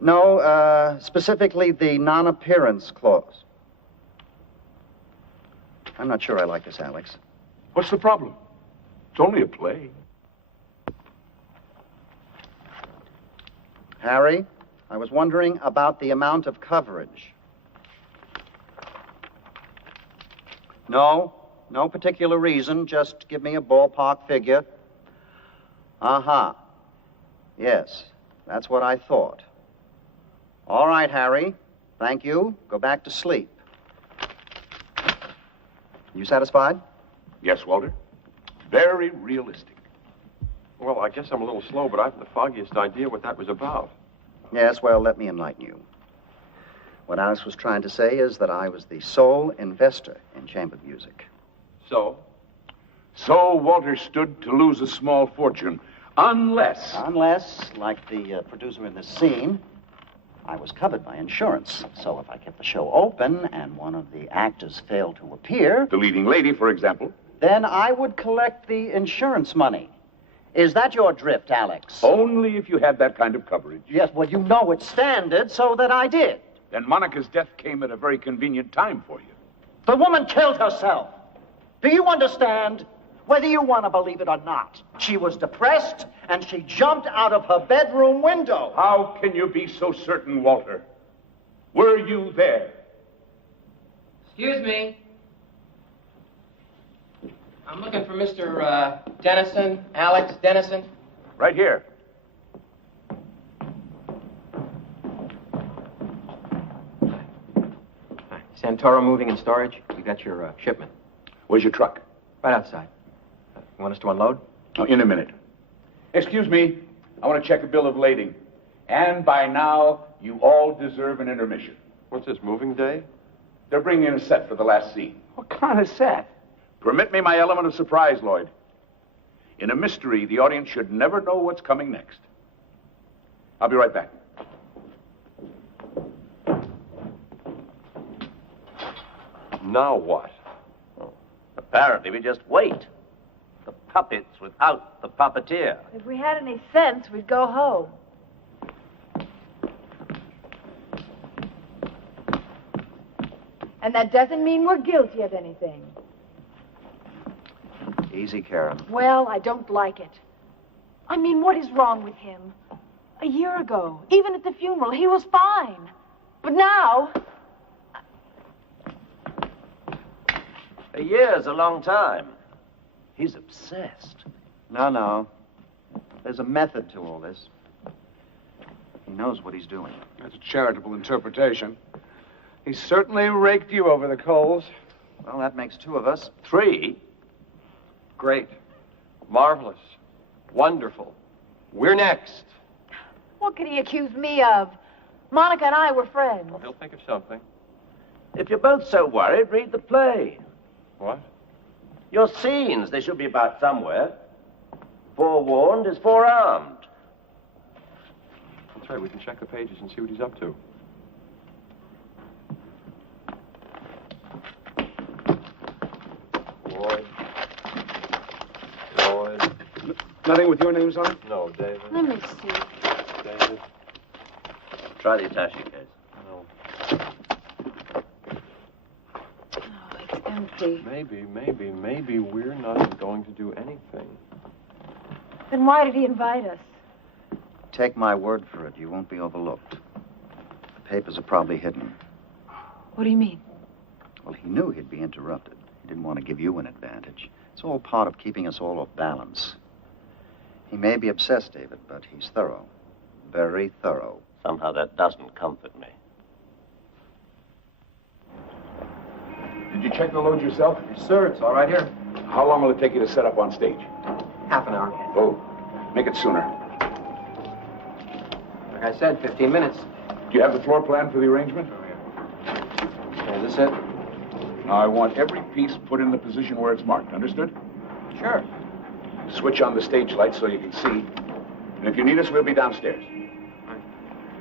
No, specifically the non-appearance clause. I'm not sure I like this, Alex. What's the problem? It's only a play. Harry, I was wondering about the amount of coverage. No particular reason. Just give me a ballpark figure. Uh-huh. Yes, that's what I thought. All right, Harry. Thank you. Go back to sleep. You satisfied? Yes, Walter. Very realistic. Well, I guess I'm a little slow, but I haven't the foggiest idea what that was about. Yes, well, let me enlighten you. What Alice was trying to say is that I was the sole investor in chamber music. So? So Walter stood to lose a small fortune, unless... Unless, like the producer in this scene, I was covered by insurance. So if I kept the show open and one of the actors failed to appear... The leading lady, for example. Then I would collect the insurance money. Is that your drift, Alex? Only if you had that kind of coverage. Yes, well, you know it's standard, so that I did. Then Monica's death came at a very convenient time for you. The woman killed herself. Do you understand? Whether you want to believe it or not, she was depressed, and she jumped out of her bedroom window. How can you be so certain, Walter? Were you there? Excuse me. I'm looking for Mr. Dennison, Alex Dennison. Right here. Santoro Moving and Storage. You got your shipment. Where's your truck? Right outside. You want us to unload? Oh, in a minute. Excuse me. I want to check a bill of lading. And by now, you all deserve an intermission. What's this, moving day? They're bringing in a set for the last scene. What kind of set? Permit me my element of surprise, Lloyd. In a mystery, the audience should never know what's coming next. I'll be right back. Now what? Apparently, we just wait. The puppets without the puppeteer. If we had any sense, we'd go home. And that doesn't mean we're guilty of anything. Easy, Karen. Well, I don't like it. I mean, what is wrong with him? A year ago, even at the funeral, he was fine. But now... A year's a long time. He's obsessed. No. There's a method to all this. He knows what he's doing. That's a charitable interpretation. He certainly raked you over the coals. Well, that makes two of us. 3? Great. Marvelous. Wonderful. We're next. What could he accuse me of? Monica and I were friends. He'll think of something. If you're both so worried, read the play. What? Your scenes, they should be about somewhere. Forewarned is forearmed. That's right, we can check the pages and see what he's up to. Lloyd. Nothing with your names on it? No, David. Let me see. David. Try the attaché case. No. Oh, it's empty. Maybe we're not going to do anything. Then why did he invite us? Take my word for it, you won't be overlooked. The papers are probably hidden. What do you mean? Well, he knew he'd be interrupted. He didn't want to give you an advantage. It's all part of keeping us all off balance. He may be obsessed, David, but he's thorough. Very thorough. Somehow that doesn't comfort me. Did you check the load yourself? Yes, sir. It's all right here. How long will it take you to set up on stage? Half an hour. Oh, make it sooner. Like I said, 15 minutes. Do you have the floor plan for the arrangement? Is this it? Now, I want every piece put in the position where it's marked. Understood? Sure. Switch on the stage lights so you can see. And if you need us, we'll be downstairs.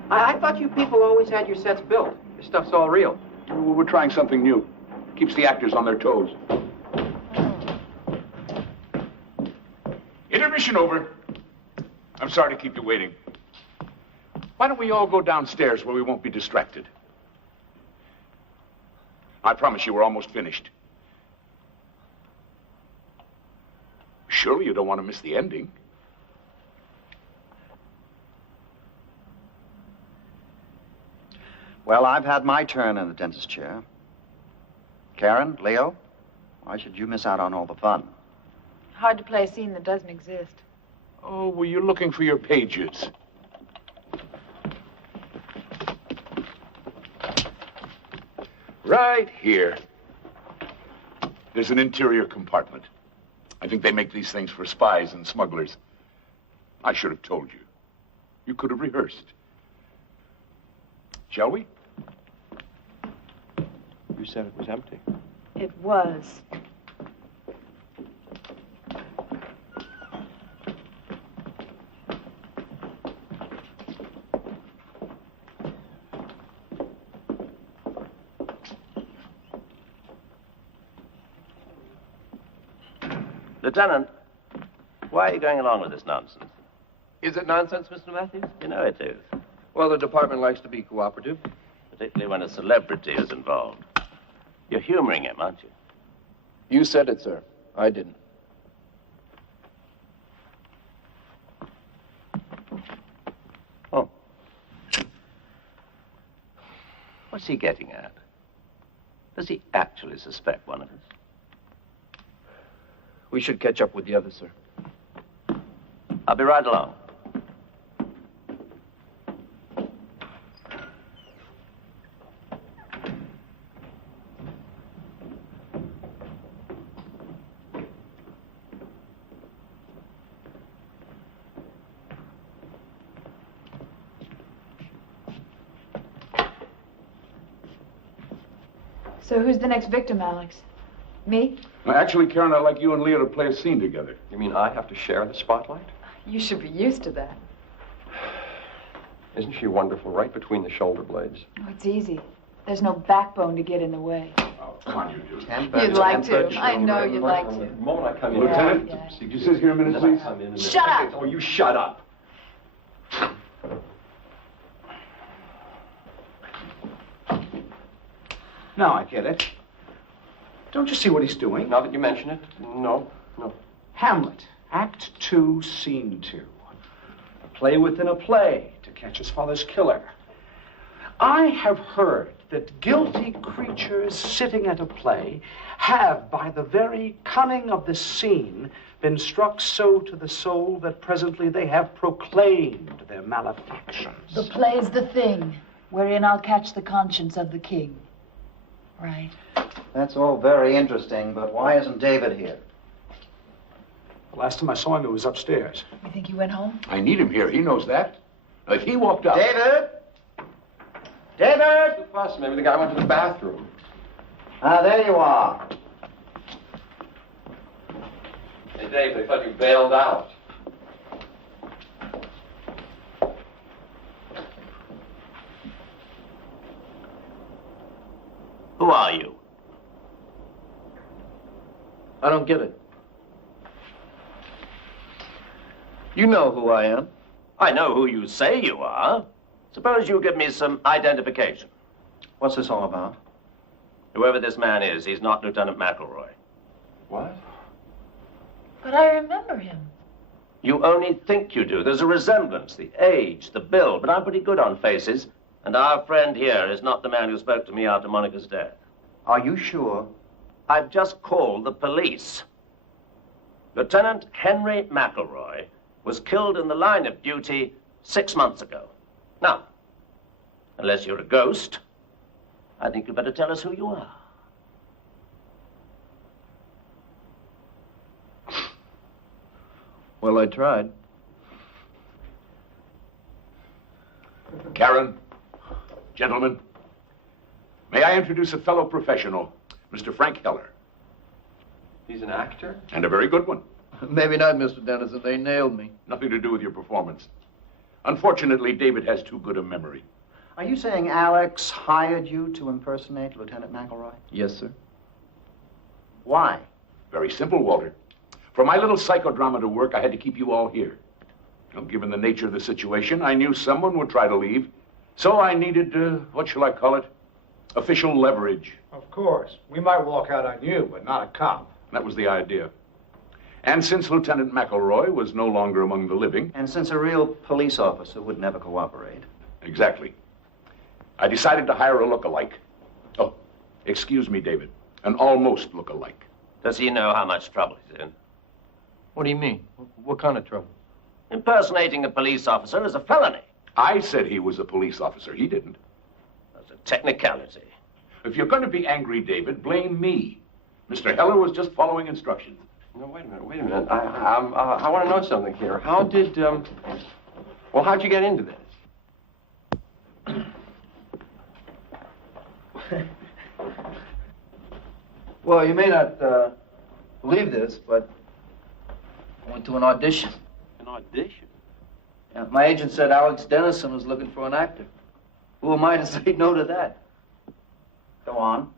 I thought you people always had your sets built. This stuff's all real. We're trying something new. Keeps the actors on their toes. Intermission over. I'm sorry to keep you waiting. Why don't we all go downstairs where we won't be distracted? I promise you we're almost finished. Surely you don't want to miss the ending. Well, I've had my turn in the dentist chair. Karen, Leo, why should you miss out on all the fun? Hard to play a scene that doesn't exist. Oh, were you looking for your pages? Right here. There's an interior compartment. I think they make these things for spies and smugglers. I should have told you. You could have rehearsed. Shall we? You said it was empty. It was. Lieutenant, why are you going along with this nonsense? Is it nonsense, Mr. Matthews? You know it is. Well, the department likes to be cooperative. Particularly when a celebrity is involved. You're humoring him, aren't you? You said it, sir. I didn't. Oh. What's he getting at? Does he actually suspect one of us? We should catch up with the others, sir. I'll be right along. So who's the next victim, Alex? Me? Actually, Karen, I'd like you and Leo to play a scene together. You mean I have to share the spotlight? You should be used to that. Isn't she wonderful right between the shoulder blades? Oh, it's easy. There's no backbone to get in the way. Oh, Come on, you do. You'd like to. I know you'd like to. The moment I come in. Lieutenant, could you sit here a minute, please? Shut up! Oh, you shut up. Now I get it. Don't you see what he's doing? Now that you mention it, no. Hamlet, Act 2, Scene 2. A play within a play to catch his father's killer. I have heard that guilty creatures sitting at a play have, by the very cunning of the scene, been struck so to the soul that presently they have proclaimed their malefactions. The play's the thing, wherein I'll catch the conscience of the king. Right. That's all very interesting, but why isn't David here? The last time I saw him, he was upstairs. You think he went home? I need him here. He knows that. If he walked out... David? David! The fuss. Maybe the guy went to the bathroom. Ah, there you are. Hey, Dave, they thought you bailed out. Who are you? I don't get it. You know who I am. I know who you say you are. Suppose you give me some identification. What's this all about? Whoever this man is, he's not Lieutenant McElroy. What? But I remember him. You only think you do. There's a resemblance, the age, the build, but I'm pretty good on faces. And our friend here is not the man who spoke to me after Monica's death. Are you sure? I've just called the police. Lieutenant Henry McElroy was killed in the line of duty 6 months ago. Now, unless you're a ghost, I think you better tell us who you are. Well, I tried. Karen, gentlemen, may I introduce a fellow professional, Mr. Frank Heller. He's an actor? And a very good one. Maybe not, Mr. Dennison. They nailed me. Nothing to do with your performance. Unfortunately, David has too good a memory. Are you saying Alex hired you to impersonate Lieutenant McElroy? Yes, sir. Why? Very simple, Walter. For my little psychodrama to work, I had to keep you all here. Well, given the nature of the situation, I knew someone would try to leave. So I needed, what shall I call it? Official leverage. Of course. We might walk out on you, but not a cop. That was the idea. And since Lieutenant McElroy was no longer among the living... And since a real police officer would never cooperate. Exactly. I decided to hire a look-alike. Oh, excuse me, David. An almost look-alike. Does he know how much trouble he's in? What do you mean? What kind of trouble? Impersonating a police officer is a felony. I said he was a police officer. He didn't. That's a technicality. If you're going to be angry, David, blame me. Mr. Heller was just following instructions. No, wait a minute. I want to know something here. How did, well, how'd you get into this? Well, you may not believe this, but I went to an audition. An audition? Yeah, my agent said Alex Dennison was looking for an actor. Who am I to say no to that? Go on.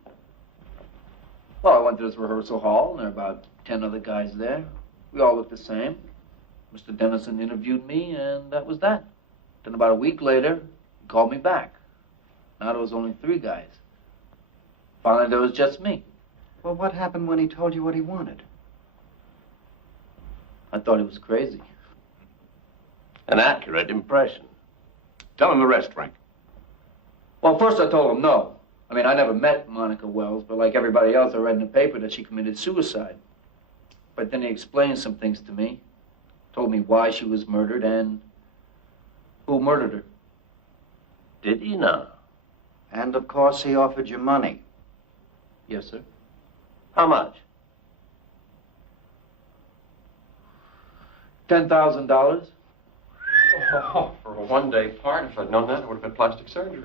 Well, I went to this rehearsal hall, and there were about 10 other guys there. We all looked the same. Mr. Dennison interviewed me, and that was that. Then about a week later, he called me back. Now there was only 3 guys. Finally, there was just me. Well, what happened when he told you what he wanted? I thought he was crazy. An accurate impression. Tell him the rest, Frank. Well, first I told him no. I mean, I never met Monica Wells, but like everybody else, I read in the paper that she committed suicide. But then he explained some things to me. Told me why she was murdered and who murdered her. Did he know? And, of course, he offered you money. Yes, sir. How much? $10,000. Oh, for a one-day part, if I'd known that, it would have been plastic surgery.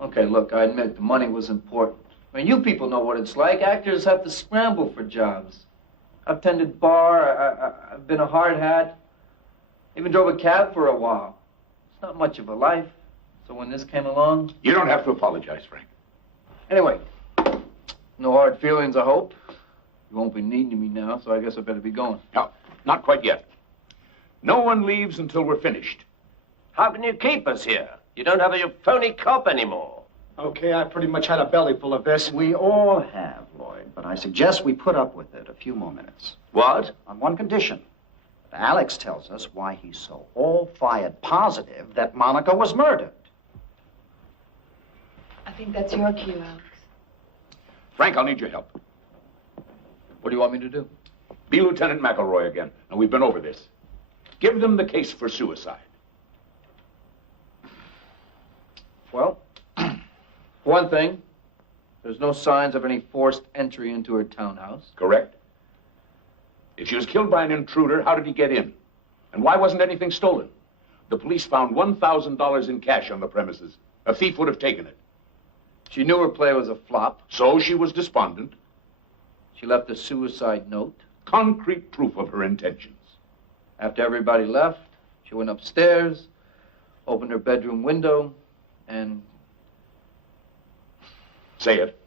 Okay, look, I admit the money was important. I mean, you people know what it's like. Actors have to scramble for jobs. I've tended bar, I've been a hard hat, even drove a cab for a while. It's not much of a life. So when this came along... You don't have to apologize, Frank. Anyway, No hard feelings, I hope. You won't be needing me now, so I guess I better be going. No, not quite yet. No one leaves until we're finished. How can you keep us here? You don't have a phony cop anymore. Okay, I pretty much had a belly full of this. We all have, Lloyd, but I suggest we put up with it a few more minutes. What? On one condition. Alex tells us why he's so all-fired positive that Monica was murdered. I think that's your cue, Alex. Frank, I'll need your help. What do you want me to do? Be Lieutenant McElroy again. Now, we've been over this. Give them the case for suicide. Well, for one thing, there's no signs of any forced entry into her townhouse. Correct. If she was killed by an intruder, how did he get in? And why wasn't anything stolen? The police found $1,000 in cash on the premises. A thief would have taken it. She knew her play was a flop. So she was despondent. She left a suicide note. Concrete proof of her intentions. After everybody left, she went upstairs, opened her bedroom window, and... Say it.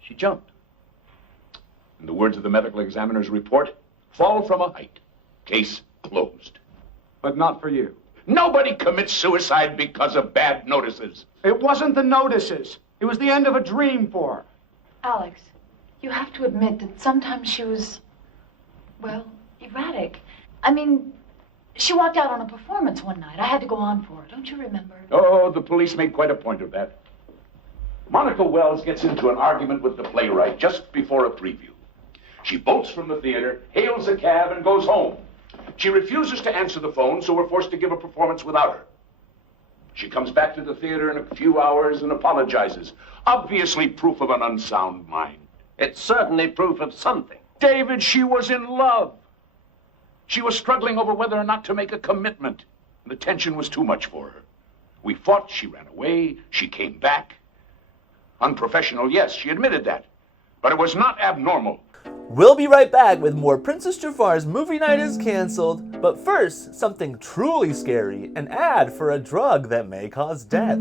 She jumped. In the words of the medical examiner's report, fall from a height. Case closed. But not for you. Nobody commits suicide because of bad notices. It wasn't the notices. It was the end of a dream for her. Alex, you have to admit that sometimes she was, well, erratic. I mean, she walked out on a performance one night. I had to go on for her. Don't you remember? Oh, the police made quite a point of that. Monica Wells gets into an argument with the playwright just before a preview. She bolts from the theater, hails a cab, and goes home. She refuses to answer the phone, so we're forced to give a performance without her. She comes back to the theater in a few hours and apologizes. Obviously proof of an unsound mind. It's certainly proof of something. David, she was in love. She was struggling over whether or not to make a commitment. The tension was too much for her. We fought, she ran away, she came back. Unprofessional, yes, she admitted that. But it was not abnormal. We'll be right back with more Princess Jafar's Movie Night is Cancelled, but first, something truly scary, an ad for a drug that may cause death.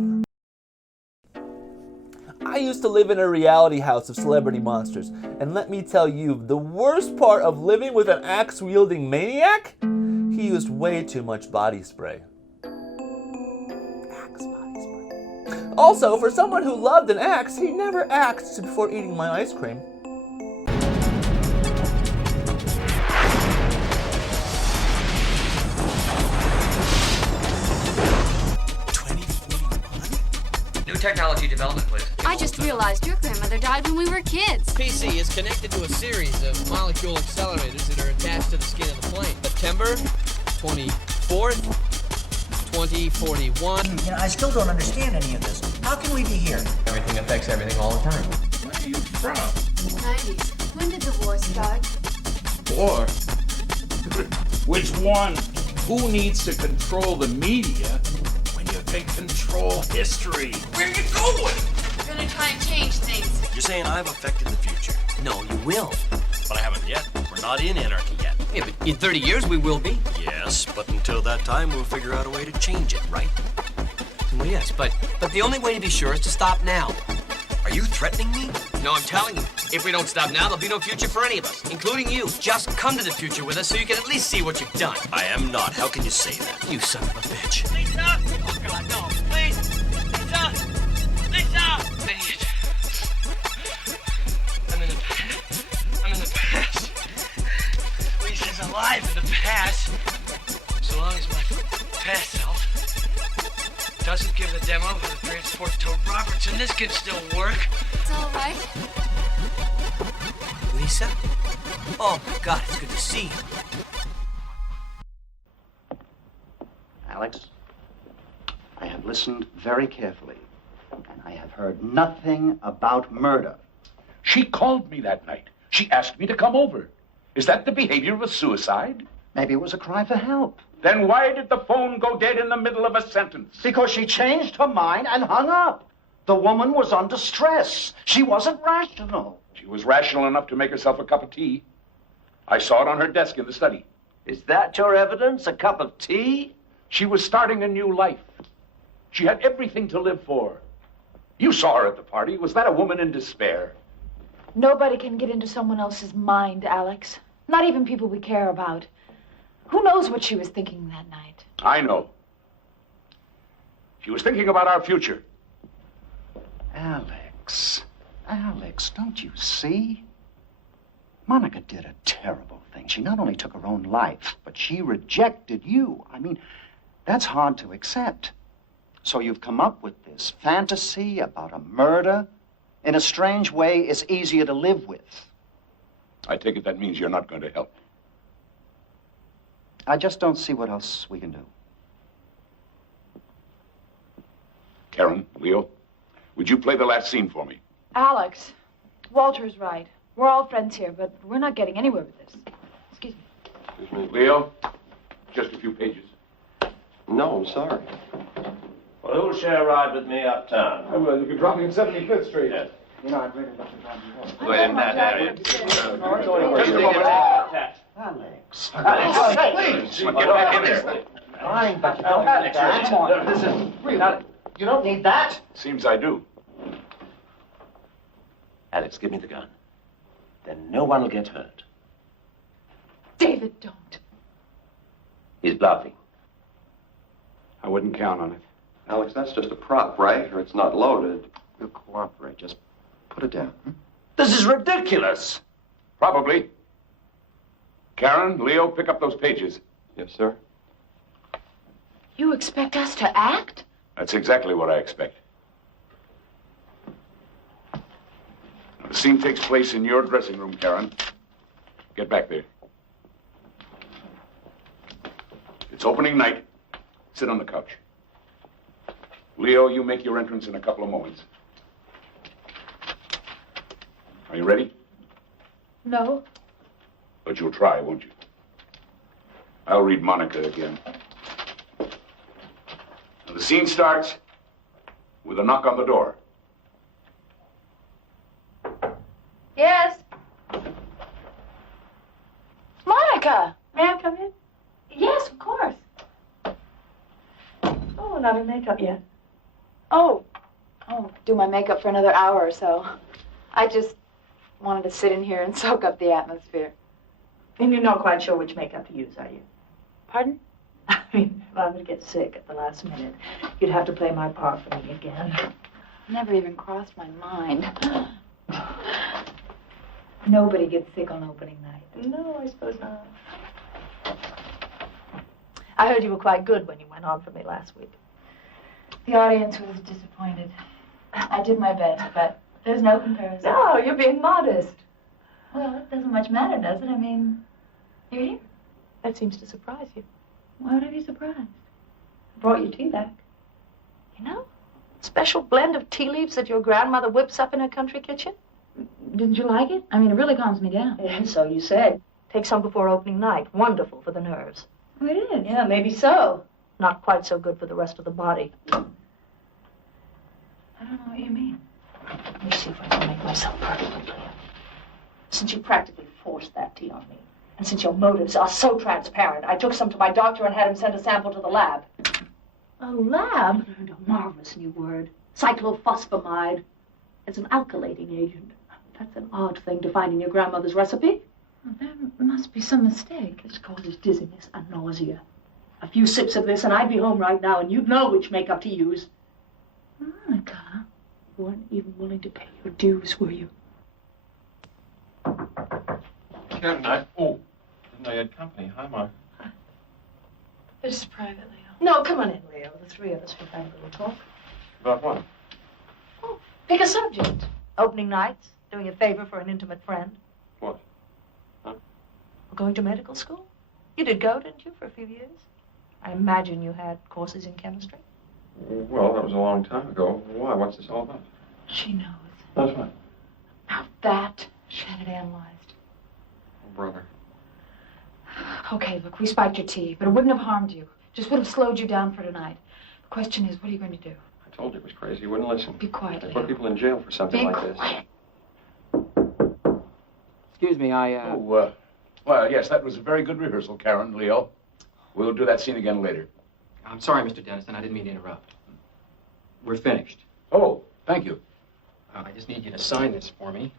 I used to live in a reality house of celebrity monsters, and let me tell you, the worst part of living with an axe-wielding maniac? He used way too much body spray. Axe body spray. Also, for someone who loved an axe, he never axed before eating my ice cream. Technology development, please. I just realized your grandmother died when we were kids. PC is connected to a series of molecule accelerators that are attached to the skin of the plane. September 24th, 2041. You know, I still don't understand any of this. How can we be here? Everything affects everything all the time. Where are you from? 90s. When did the war start? War? Which one? Who needs to control the media when you can control history? Where are you going? We're gonna try and change things. You're saying I've affected the future? No, you will. But I haven't yet. We're not in anarchy yet. Yeah, but in 30 years we will be. Yes, but until that time we'll figure out a way to change it, right? Well, yes, but the only way to be sure is to stop now. Are you threatening me? No, I'm telling you. If we don't stop now, there'll be no future for any of us, including you. Just come to the future with us so you can at least see what you've done. I am not. How can you say that? You son of a bitch. Lisa! Oh, God, no. Please! Lisa! Lisa! Idiot. I'm in the past. Lisa's alive in the past. So long as my past self doesn't give the demo for the transport to Robertson, this can still work. It's all right. Lisa? Oh, my God, it's good to see you. Alex, I have listened very carefully, and I have heard nothing about murder. She called me that night. She asked me to come over. Is that the behavior of a suicide? Maybe it was a cry for help. Then why did the phone go dead in the middle of a sentence? Because she changed her mind and hung up. The woman was under stress. She wasn't rational. She was rational enough to make herself a cup of tea. I saw it on her desk in the study. Is that your evidence? A cup of tea? She was starting a new life. She had everything to live for. You saw her at the party. Was that a woman in despair? Nobody can get into someone else's mind, Alex. Not even people we care about. Who knows what she was thinking that night? I know. She was thinking about our future. Alex, don't you see? Monica did a terrible thing. She not only took her own life, but she rejected you. I mean, that's hard to accept. So you've come up with this fantasy about a murder. In a strange way, it's easier to live with. I take it that means you're not going to help. I just don't see what else we can do. Karen, Leo, would you play the last scene for me? Alex, Walter's right. We're all friends here, but we're not getting anywhere with this. Excuse me. Excuse me. Leo, just a few pages. No, I'm sorry. Well, who'll share a ride with me uptown? Well, you can drop me at 75th Street. Yes. You know, I'd really like to drive you home. Go in that area. Alex. Alex, please. Get back in there. Fine, but you don't need that. Come on. This is Really? You don't need that? Seems I do. Alex, give me the gun. Then no one will get hurt. David, don't. He's bluffing. I wouldn't count on it. Alex, that's just a prop, right? Or it's not loaded. We'll cooperate. Just put it down. This is ridiculous. Probably. Karen, Leo, pick up those pages. Yes, sir. You expect us to act? That's exactly what I expect. The scene takes place in your dressing room, Karen. Get back there. It's opening night. Sit on the couch. Leo, you make your entrance in a couple of moments. Are you ready? No. But you'll try, won't you? I'll read Monica again. And the scene starts with a knock on the door. Yes. Monica! May I come in? Yes, of course. Oh, not in makeup yet. Oh, do my makeup for another hour or so. I just wanted to sit in here and soak up the atmosphere. And you're not quite sure which makeup to use, are you? Pardon? I mean, if I were to get sick at the last minute, you'd have to play my part for me again. Never even crossed my mind. Nobody gets sick on opening night. No, I suppose not. I heard you were quite good when you went on for me last week. The audience was disappointed. I did my best, but there's no comparison. No, you're being modest. Well, it doesn't much matter, does it? I mean, you're here. That seems to surprise you. Why would I be surprised? I brought your tea back. You know, special blend of tea leaves that your grandmother whips up in her country kitchen. Didn't you like it? I mean, it really calms me down. Yeah, so you said. Take some before opening night. Wonderful for the nerves. Oh, it is? Yeah, maybe so. Not quite so good for the rest of the body. I don't know what you mean. Let me see if I can make myself perfectly clear. Since you practically forced that tea on me, and since your motives are so transparent, I took some to my doctor and had him send a sample to the lab. A lab? I learned a marvelous new word. Cyclophosphamide. It's an alkylating agent. That's an odd thing to find in your grandmother's recipe. Well, there must be some mistake. This causes dizziness and nausea. A few sips of this and I'd be home right now and you'd know which makeup to use. Monica. You weren't even willing to pay your dues, were you? Karen, didn't know you had company. Hi, Mark. This is private, Leo. No, come on in, Leo. The three of us will have a little talk. About what? Pick a subject. Opening nights, doing a favor for an intimate friend. What? Huh? Going to medical school? You did go, didn't you, for a few years? I imagine you had courses in chemistry. Well, that was a long time ago. Why? What's this all about? She knows. That's what? About that. She had it analyzed. Oh, brother. Okay, look, we spiked your tea, but it wouldn't have harmed you. Just would have slowed you down for tonight. The question is, what are you going to do? I told you it was crazy. You wouldn't listen. Be quiet, They Leo. put people in jail for something Be like quiet. this. Excuse me, Well, yes, that was a very good rehearsal, Karen, Leo. We'll do that scene again later. I'm sorry, Mr. Dennison. I didn't mean to interrupt. We're finished. Oh, Thank you. I just need you to sign this for me.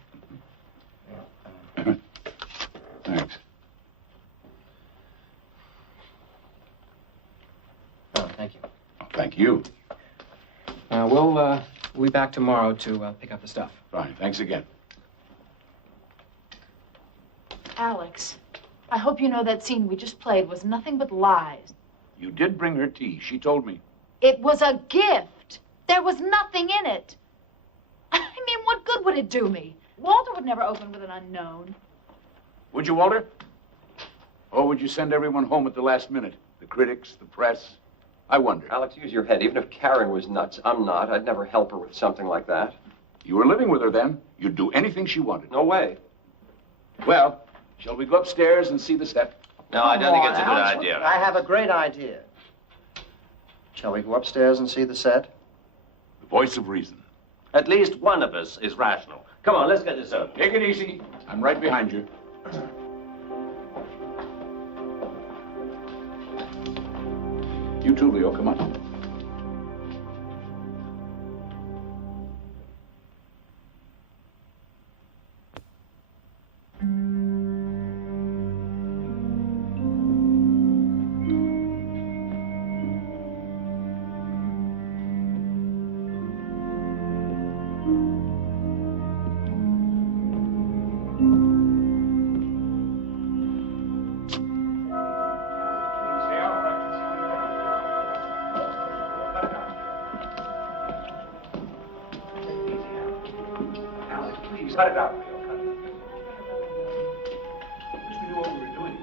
Thanks. Oh, thank you. Oh, thank you. We'll be back tomorrow to pick up the stuff. Fine. Thanks again. Alex, I hope you know that scene we just played was nothing but lies. You did bring her tea. She told me. It was a gift. There was nothing in it. I mean, what good would it do me? Walter would never open with an unknown. Would you, Walter? Or would you send everyone home at the last minute? The critics, the press? I wonder. Alex, use your head. Even if Karen was nuts, I'm not. I'd never help her with something like that. You were living with her then. You'd do anything she wanted. No way. Well, shall we go upstairs and see the set? No, I don't think it's a good idea. I have a great idea. Shall we go upstairs and see the set? The voice of reason. At least one of us is rational. Come on, let's get this over. Take it easy. I'm right behind you. You too, Leo. Come on. Cut it out, Leo. Cut it. I wish we knew what we were doing.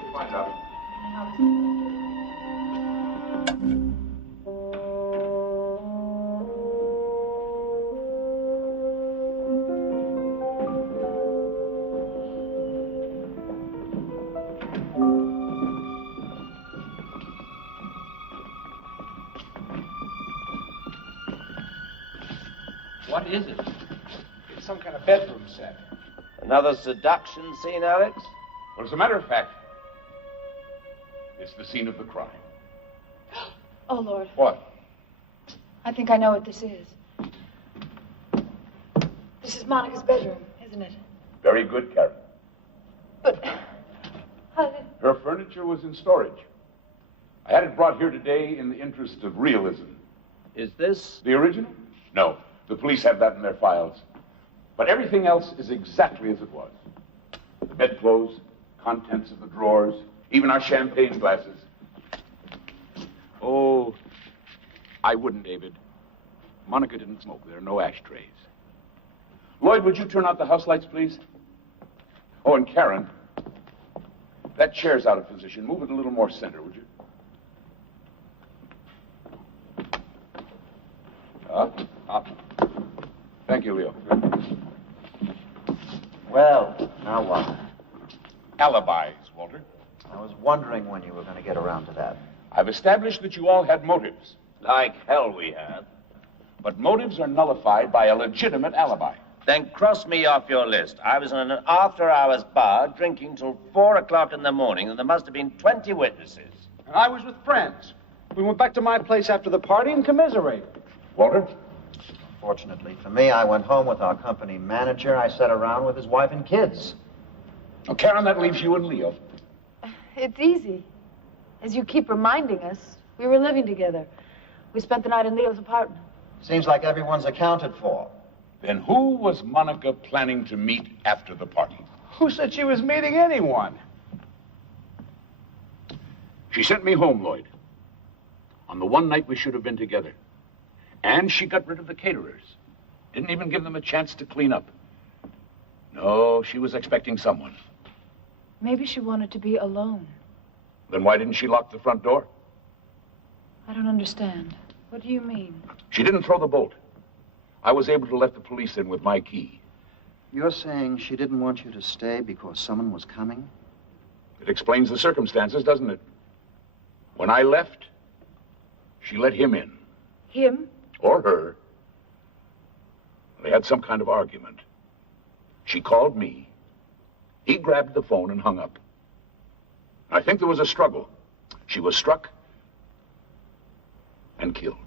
You'll find out. What is it? It's some kind of bedroom set. Another seduction scene, Alex? Well, as a matter of fact, it's the scene of the crime. Oh, Lord. What? I think I know what this is. This is Monica's bedroom, isn't it? Very good, Karen. But how did... Her furniture was in storage. I had it brought here today in the interest of realism. Is this... the original? No. The police have that in their files. But everything else is exactly as it was. The bedclothes, contents of the drawers, even our champagne glasses. Oh, I wouldn't, David. Monica didn't smoke. There are no ashtrays. Lloyd, would you turn out the house lights, please? Oh, and Karen, that chair's out of position. Move it a little more center, would you? Up. Thank you, Leo. Well, now what? Alibis, Walter. I was wondering when you were going to get around to that. I've established that you all had motives. Like hell we had. But motives are nullified by a legitimate alibi. Then cross me off your list. I was in an after-hours bar drinking till 4 o'clock in the morning, and there must have been 20 witnesses. And I was with friends. We went back to my place after the party and commiserated. Walter? Fortunately for me, I went home with our company manager. I sat around with his wife and kids. Oh, Karen, that leaves you and Leo. It's easy. As you keep reminding us, we were living together. We spent the night in Leo's apartment. Seems like everyone's accounted for. Then who was Monica planning to meet after the party? Who said she was meeting anyone? She sent me home, Lloyd. On the one night we should have been together. And she got rid of the caterers. Didn't even give them a chance to clean up. No, she was expecting someone. Maybe she wanted to be alone. Then why didn't she lock the front door? I don't understand. What do you mean? She didn't throw the bolt. I was able to let the police in with my key. You're saying she didn't want you to stay because someone was coming? It explains the circumstances, doesn't it? When I left, she let him in. Him? Or her. They had some kind of argument. She called me. He grabbed the phone and hung up. I think there was a struggle. She was struck and killed.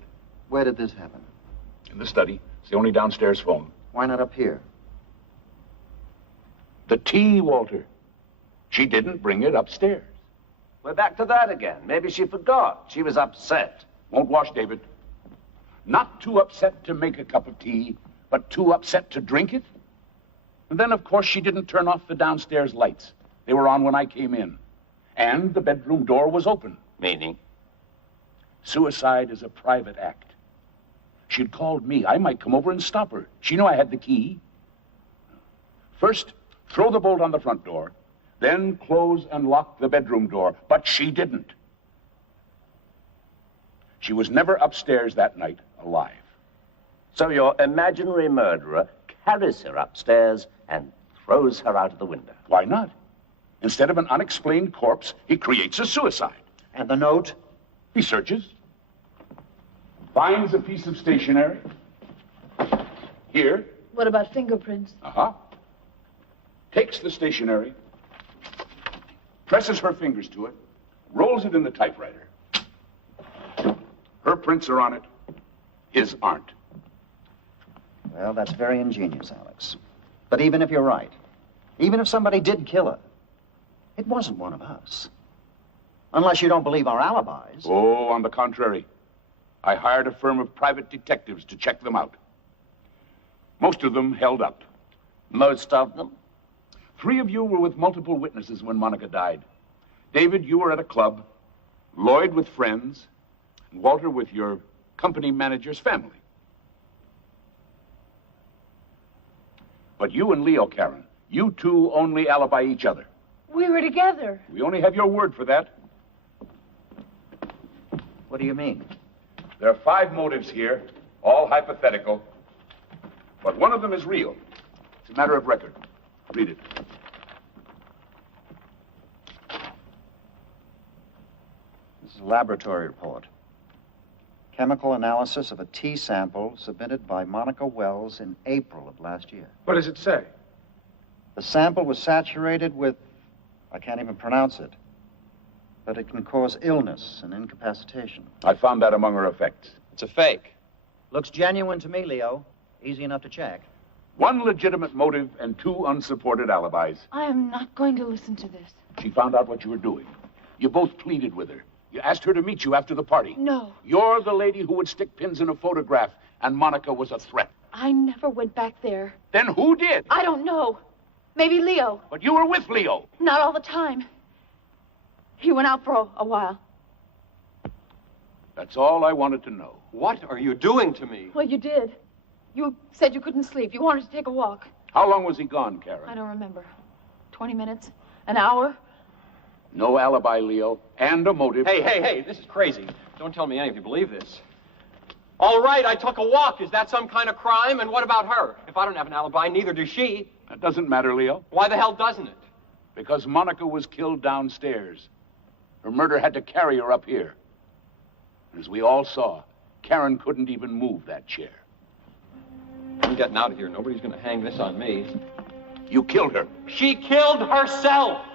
Where did this happen? In In the study. It's the only downstairs phone. Why not up here? The tea, Walter. She didn't bring it upstairs. We're back to that again. Maybe she forgot. She was upset. Won't wash, David. Not too upset to make a cup of tea, but too upset to drink it? And then, of course, she didn't turn off the downstairs lights. They were on when I came in. And the bedroom door was open. Meaning? Suicide is a private act. She'd called me. I might come over and stop her. She knew I had the key. First, throw the bolt on the front door, then close and lock the bedroom door. But she didn't. She was never upstairs that night alive. So your imaginary murderer carries her upstairs and throws her out of the window. Why not? Instead of an unexplained corpse, he creates a suicide. And the note? He searches. Finds a piece of stationery. Here. What about fingerprints? Uh-huh. Takes the stationery, presses her fingers to it, rolls it in the typewriter. Her prints are on it. His aren't. Well, that's very ingenious, Alex. But even if you're right, even if somebody did kill her, it wasn't one of us. Unless you don't believe our alibis. Oh, on the contrary. I hired a firm of private detectives to check them out. Most of them held up. Most of them? 3 of you were with multiple witnesses when Monica died. David, you were at a club. Lloyd with friends. And Walter with your company manager's family. But you and Leo, Karen, you two only alibi each other. We were together. We only have your word for that. What do you mean? There are 5 motives here, all hypothetical. But one of them is real. It's a matter of record. Read it. This is a laboratory report. Chemical analysis of a tea sample submitted by Monica Wells in April of last year. What does it say? The sample was saturated with, I can't even pronounce it, but it can cause illness and incapacitation. I found that among her effects. It's a fake. Looks genuine to me, Leo. Easy enough to check. 1 legitimate motive and 2 unsupported alibis. I am not going to listen to this. She found out what you were doing. You both pleaded with her. You asked her to meet you after the party. No. You're the lady who would stick pins in a photograph, and Monica was a threat. I never went back there. Then who did? I don't know. Maybe Leo. But you were with Leo. Not all the time. He went out for a while. That's all I wanted to know. What are you doing to me? Well, you did. You said you couldn't sleep. You wanted to take a walk. How long was he gone, Karen? I don't remember. 20 minutes? An hour? No alibi, Leo, and a motive. Hey, this is crazy. Don't tell me any of you believe this. All right, I took a walk. Is that some kind of crime? And what about her? If I don't have an alibi, neither does she. That doesn't matter, Leo. Why the hell doesn't it? Because Monica was killed downstairs. Her murder had to carry her up here. As we all saw, Karen couldn't even move that chair. I'm getting out of here. Nobody's going to hang this on me. You killed her. She killed herself.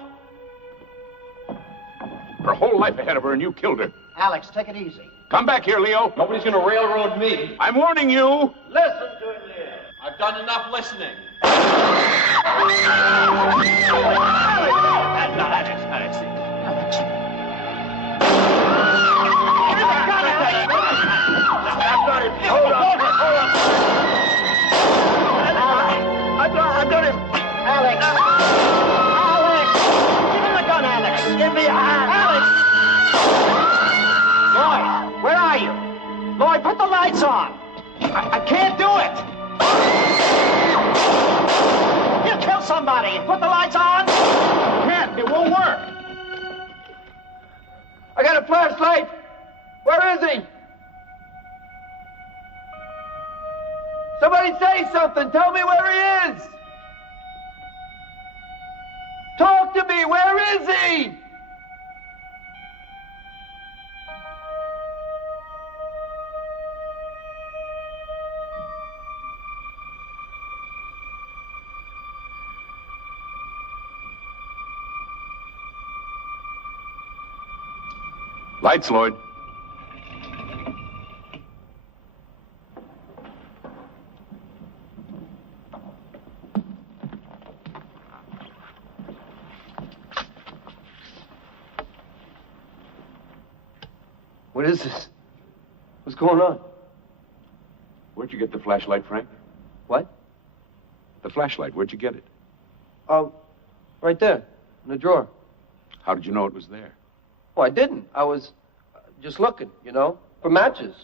Her whole life ahead of her, and you killed her. Alex, take it easy. Come back here, Leo. Nobody's going to railroad me. I'm warning you. Listen to him, Leo. I've done enough listening. I've got him. Alex. Alex. Give him the gun, Alex. Give me a hand. Alex. Lloyd, where are you? Lloyd, put the lights on. I can't do it. You kill somebody. Put the lights on. Can't. It won't work. I got a flashlight. Where is he? Somebody say something. Tell me where he is. Talk to me. Where is he? Lights, Lloyd. What is this? What's going on? Where'd you get the flashlight, Frank? What? The flashlight, where'd you get it? Right there, in the drawer. How did you know it was there? Oh, I didn't. I was just looking, for matches.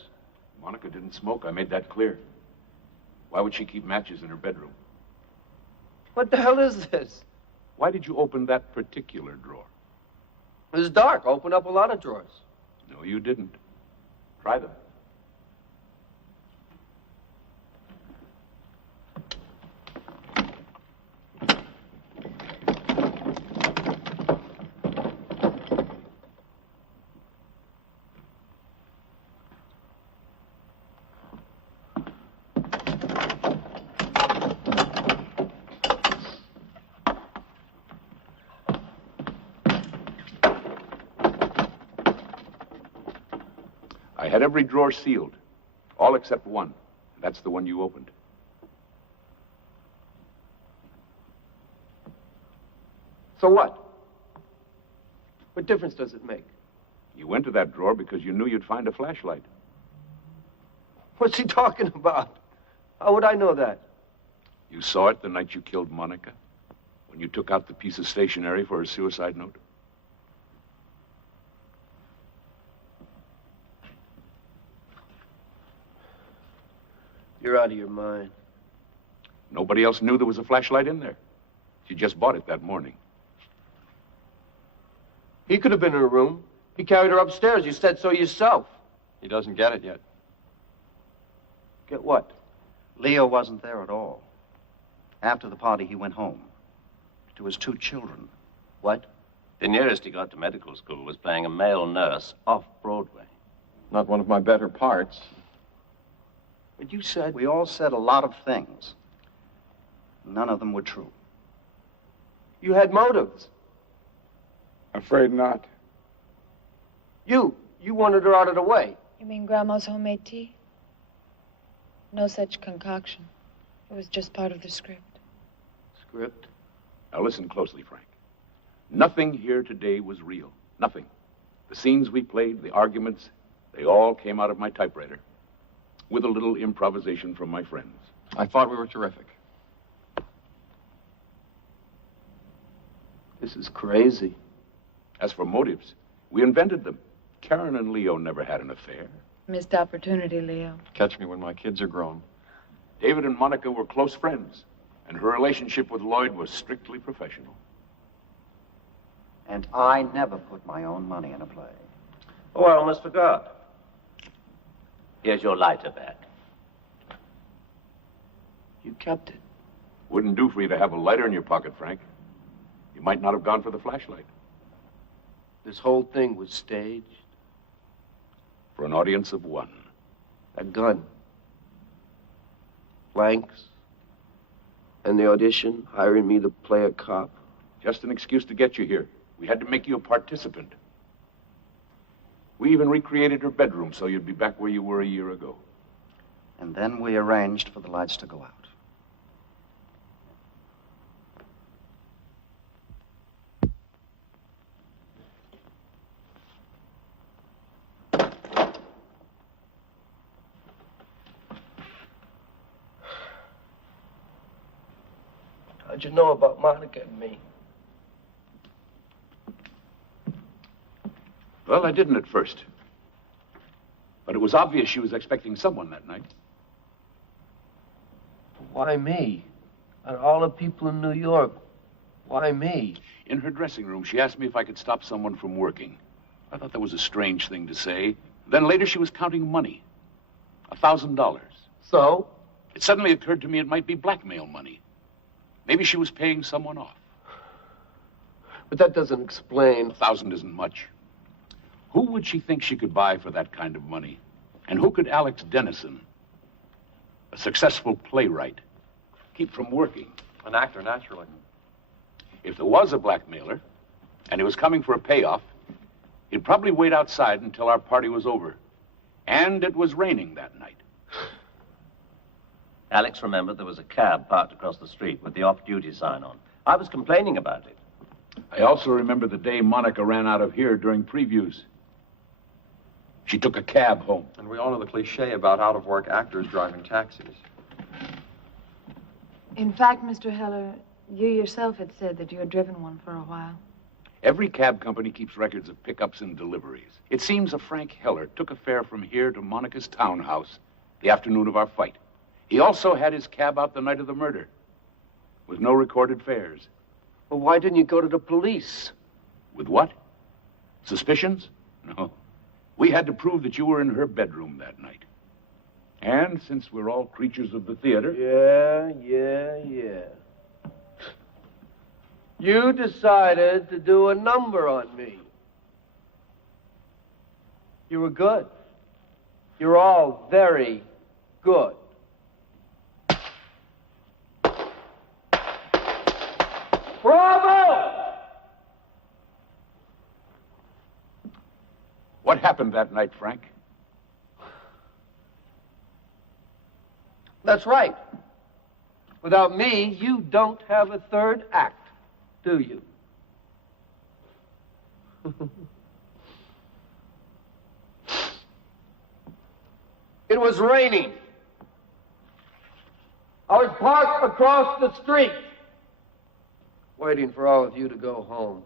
Monica didn't smoke. I made that clear. Why would she keep matches in her bedroom? What the hell is this? Why did you open that particular drawer? It was dark. I opened up a lot of drawers. No, you didn't. Try them. I had every drawer sealed, all except one. That's the one you opened. So what? What difference does it make? You went to that drawer because you knew you'd find a flashlight. What's he talking about? How would I know that? You saw it the night you killed Monica, when you took out the piece of stationery for her suicide note? You're out of your mind. Nobody else knew there was a flashlight in there. She just bought it that morning. He could have been in her room. He carried her upstairs. You said so yourself. He doesn't get it yet. Get what? Leo wasn't there at all. After the party, he went home to his 2 children. What? The nearest he got to medical school was playing a male nurse off Broadway. Not one of my better parts. But you said... We all said a lot of things. None of them were true. You had motives. Afraid not. You wanted her out of the way. You mean Grandma's homemade tea? No such concoction. It was just part of the script. Script? Now listen closely, Frank. Nothing here today was real. Nothing. The scenes we played, the arguments, they all came out of my typewriter. With a little improvisation from my friends. I thought we were terrific. This is crazy. As for motives, we invented them. Karen and Leo never had an affair. Missed opportunity, Leo. Catch me when my kids are grown. David and Monica were close friends, and her relationship with Lloyd was strictly professional. And I never put my own money in a play. Oh, I almost forgot. Here's your lighter back. You kept it. Wouldn't do for you to have a lighter in your pocket, Frank. You might not have gone for the flashlight. This whole thing was staged. For an audience of 1. A gun. Blanks. And the audition, hiring me to play a cop. Just an excuse to get you here. We had to make you a participant. We even recreated her bedroom so you'd be back where you were a year ago. And then we arranged for the lights to go out. How'd you know about Monica and me? Well, I didn't at first. But it was obvious she was expecting someone that night. Why me? Out of all the people in New York, why me? In her dressing room, she asked me if I could stop someone from working. I thought that was a strange thing to say. Then later she was counting money. $1,000. So? It suddenly occurred to me it might be blackmail money. Maybe she was paying someone off. But that doesn't explain... 1,000 isn't much. Who would she think she could buy for that kind of money? And who could Alex Dennison, a successful playwright, keep from working? An actor, naturally. If there was a blackmailer, and he was coming for a payoff, he'd probably wait outside until our party was over. And it was raining that night. Alex remembered there was a cab parked across the street with the off-duty sign on. I was complaining about it. I also remember the day Monica ran out of here during previews. She took a cab home. And we all know the cliche about out-of-work actors driving taxis. In fact, Mr. Heller, you yourself had said that you had driven one for a while. Every cab company keeps records of pickups and deliveries. It seems a Frank Heller took a fare from here to Monica's townhouse the afternoon of our fight. He also had his cab out the night of the murder, with no recorded fares. Well, why didn't you go to the police? With what? Suspicions? No. We had to prove that you were in her bedroom that night. And since we're all creatures of the theater... Yeah. You decided to do a number on me. You were good. You're all very good. Bravo! What happened that night, Frank? That's right. Without me, you don't have a third act, do you? It was raining. I was parked across the street, waiting for all of you to go home.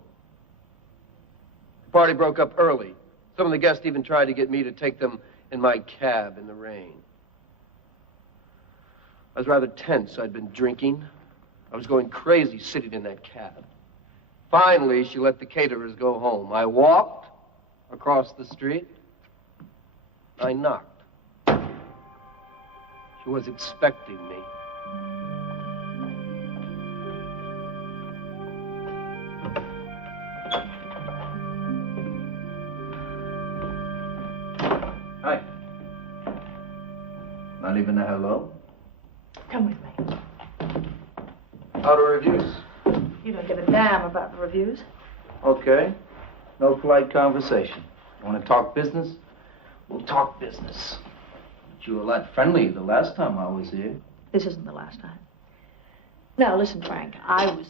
The party broke up early. Some of the guests even tried to get me to take them in my cab in the rain. I was rather tense. I'd been drinking. I was going crazy sitting in that cab. Finally, she let the caterers go home. I walked across the street. I knocked. She was expecting me. Hi. Not even a hello? Come with me. How are reviews? You don't give a damn about the reviews. Okay. No polite conversation. You want to talk business? We'll talk business. But you were a lot friendlier the last time I was here. This isn't the last time. Now, listen, Frank. I was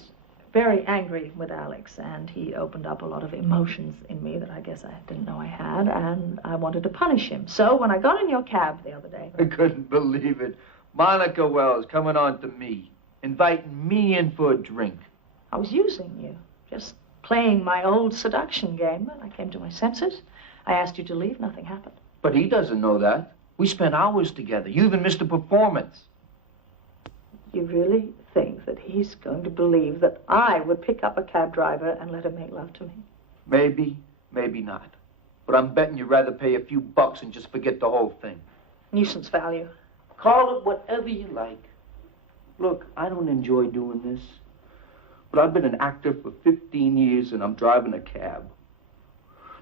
very angry with Alex, and he opened up a lot of emotions in me that I guess I didn't know I had, and I wanted to punish him. So when I got in your cab the other day... I couldn't believe it. Monica Wells coming on to me, inviting me in for a drink. I was using you, just playing my old seduction game, and I came to my senses. I asked you to leave, nothing happened. But he doesn't know that. We spent hours together. You even missed a performance. You really think that he's going to believe that I would pick up a cab driver and let him make love to me? Maybe, maybe not. But I'm betting you'd rather pay a few bucks and just forget the whole thing. Nuisance value. Call it whatever you like. Look, I don't enjoy doing this. But I've been an actor for 15 years and I'm driving a cab.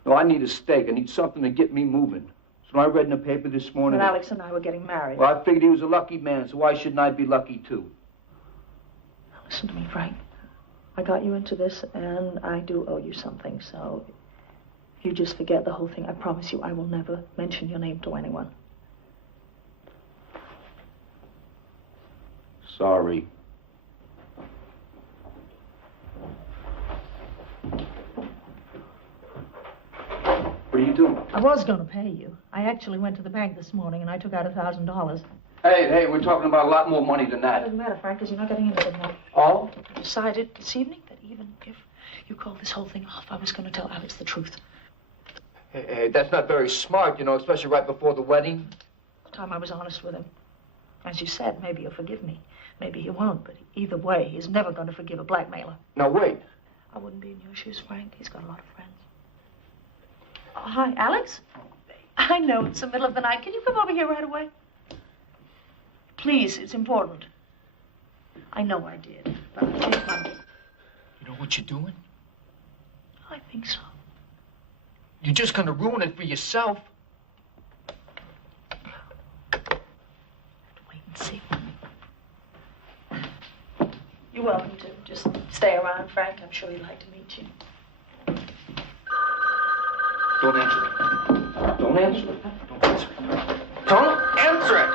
No, I need a steak. I need something to get me moving. So I read in the paper this morning... When Alex and I were getting married. Well, I figured he was a lucky man, so why shouldn't I be lucky too? Now, listen to me, Frank. I got you into this and I do owe you something, so... if you just forget the whole thing, I promise you I will never mention your name to anyone. Sorry. What are you doing? I was going to pay you. I actually went to the bank this morning and I took out $1,000. Hey, we're talking about a lot more money than It that. doesn't matter, Frank, because you're not getting anything more. Oh? I decided this evening that even if you called this whole thing off, I was going to tell Alex the truth. Hey, that's not very smart, you know, especially right before the wedding. The time I was honest with him. As you said, maybe he'll forgive me. Maybe he won't, but either way, he's never going to forgive a blackmailer. Now, wait. I wouldn't be in your shoes, Frank. He's got a lot of friends. Oh, hi, Alex? I know it's the middle of the night. Can you come over here right away? Please, it's important. I know I did, but I think You know what you're doing? I think so. You're just gonna ruin it for yourself. Wait and see. You're welcome to just stay around, Frank. I'm sure he'd like to meet you. Don't answer it. Don't answer it. Don't answer it. Don't answer it!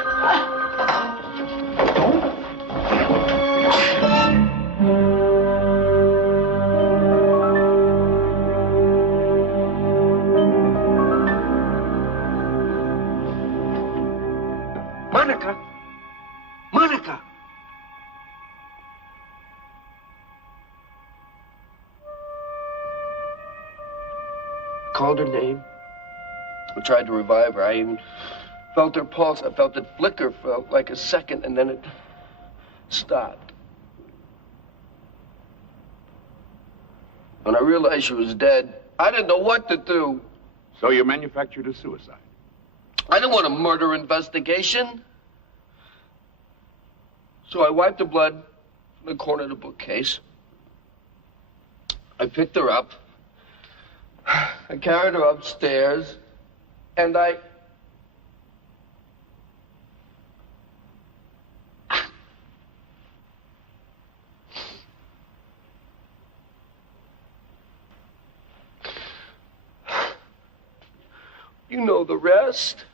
called her name. I tried to revive her. I even felt her pulse. I felt it flicker for like a second, and then it stopped. When I realized she was dead, I didn't know what to do. So you manufactured a suicide? I didn't want a murder investigation. So I wiped the blood from the corner of the bookcase. I picked her up. I carried her upstairs, and I... You know the rest.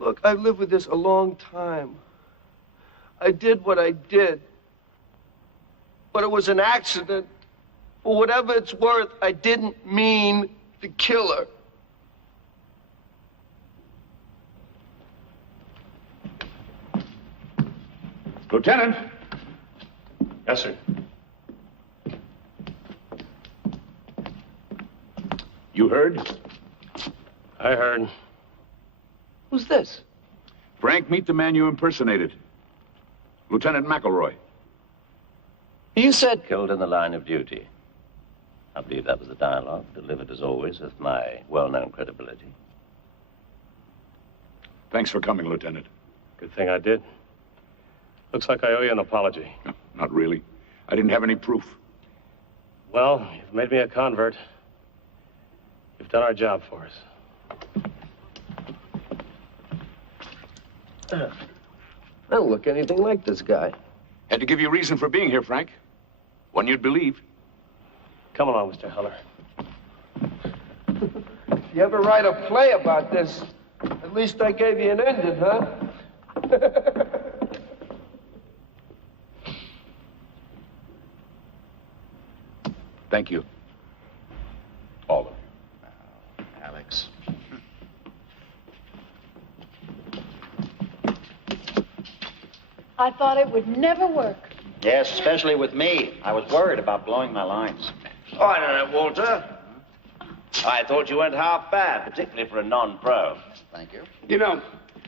Look, I've lived with this a long time. I did what I did. But it was an accident. For whatever it's worth, I didn't mean to kill her. Lieutenant! Yes, sir. You heard? I heard. Who's this? Frank, meet the man you impersonated. Lieutenant McElroy. You said... Killed in the line of duty. I believe that was the dialogue, delivered as always with my well-known credibility. Thanks for coming, Lieutenant. Good thing I did. Looks like I owe you an apology. No, not really. I didn't have any proof. Well, you've made me a convert. You've done our job for us. I don't look anything like this guy. Had to give you a reason for being here, Frank. One you'd believe. Come along, Mr. Heller. If you ever write a play about this, at least I gave you an ending, huh? Thank you. All of you. Alex. I thought it would never work. Yes, especially with me. I was worried about blowing my lines. Oh, I don't know, Walter. I thought you went half bad, particularly for a non-pro. Thank you. You know,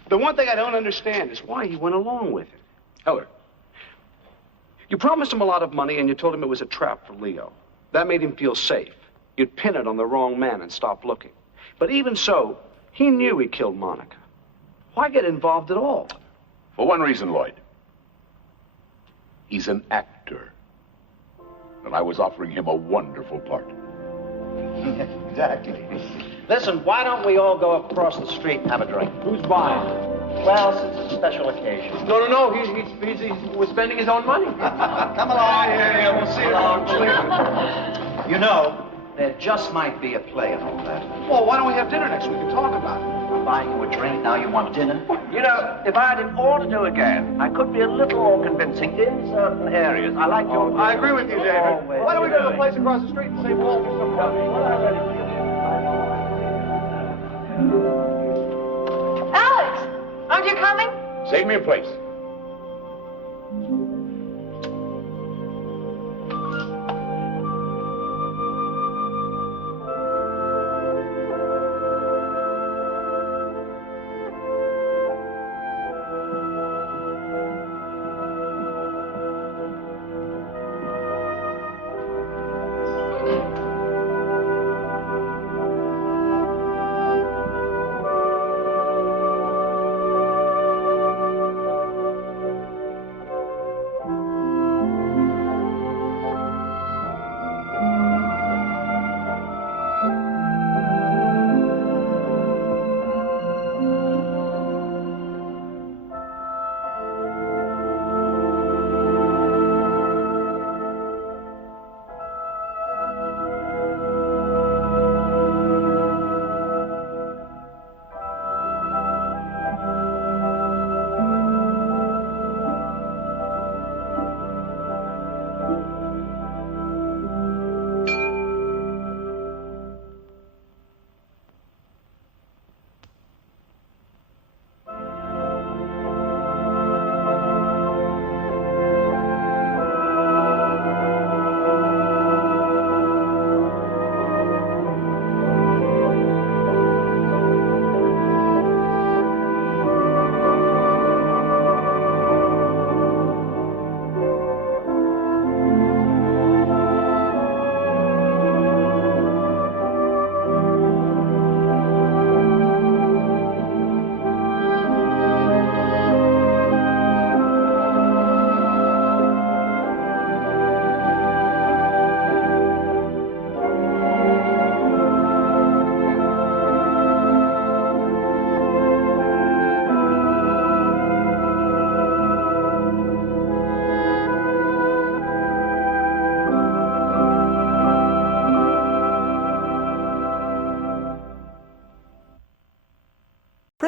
the one thing I don't understand is why he went along with it. Heller. You promised him a lot of money and you told him it was a trap for Leo. That made him feel safe. You'd pin it on the wrong man and stop looking. But even so, he knew he killed Monica. Why get involved at all? For one reason, Lloyd. He's an actor. And I was offering him a wonderful part. Exactly. Listen, why don't we all go across the street and have a drink? Who's buying? Well, since it's a special occasion. No. He was spending his own money. Come along. Yeah, we'll see you. You know, there just might be a play in all that. Well, why don't we have dinner next week and talk about it? I'm buying you a drink, now you want dinner? You know, if I had it all to do again, I could be a little more convincing in certain areas. I like your... I agree with you, David. Why don't we go to the place across the street and say Walter's some company? Alex, aren't you coming? Save me a place.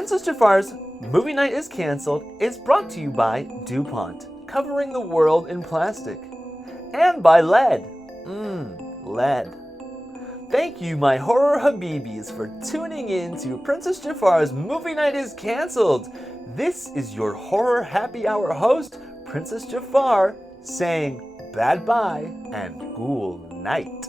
Princess Jafar's Movie Night is Cancelled is brought to you by DuPont, covering the world in plastic. And by lead. Lead. Thank you, my horror habibis, for tuning in to Princess Jafar's Movie Night is Cancelled. This is your horror happy hour host, Princess Jafar, saying bad bye and ghoul night.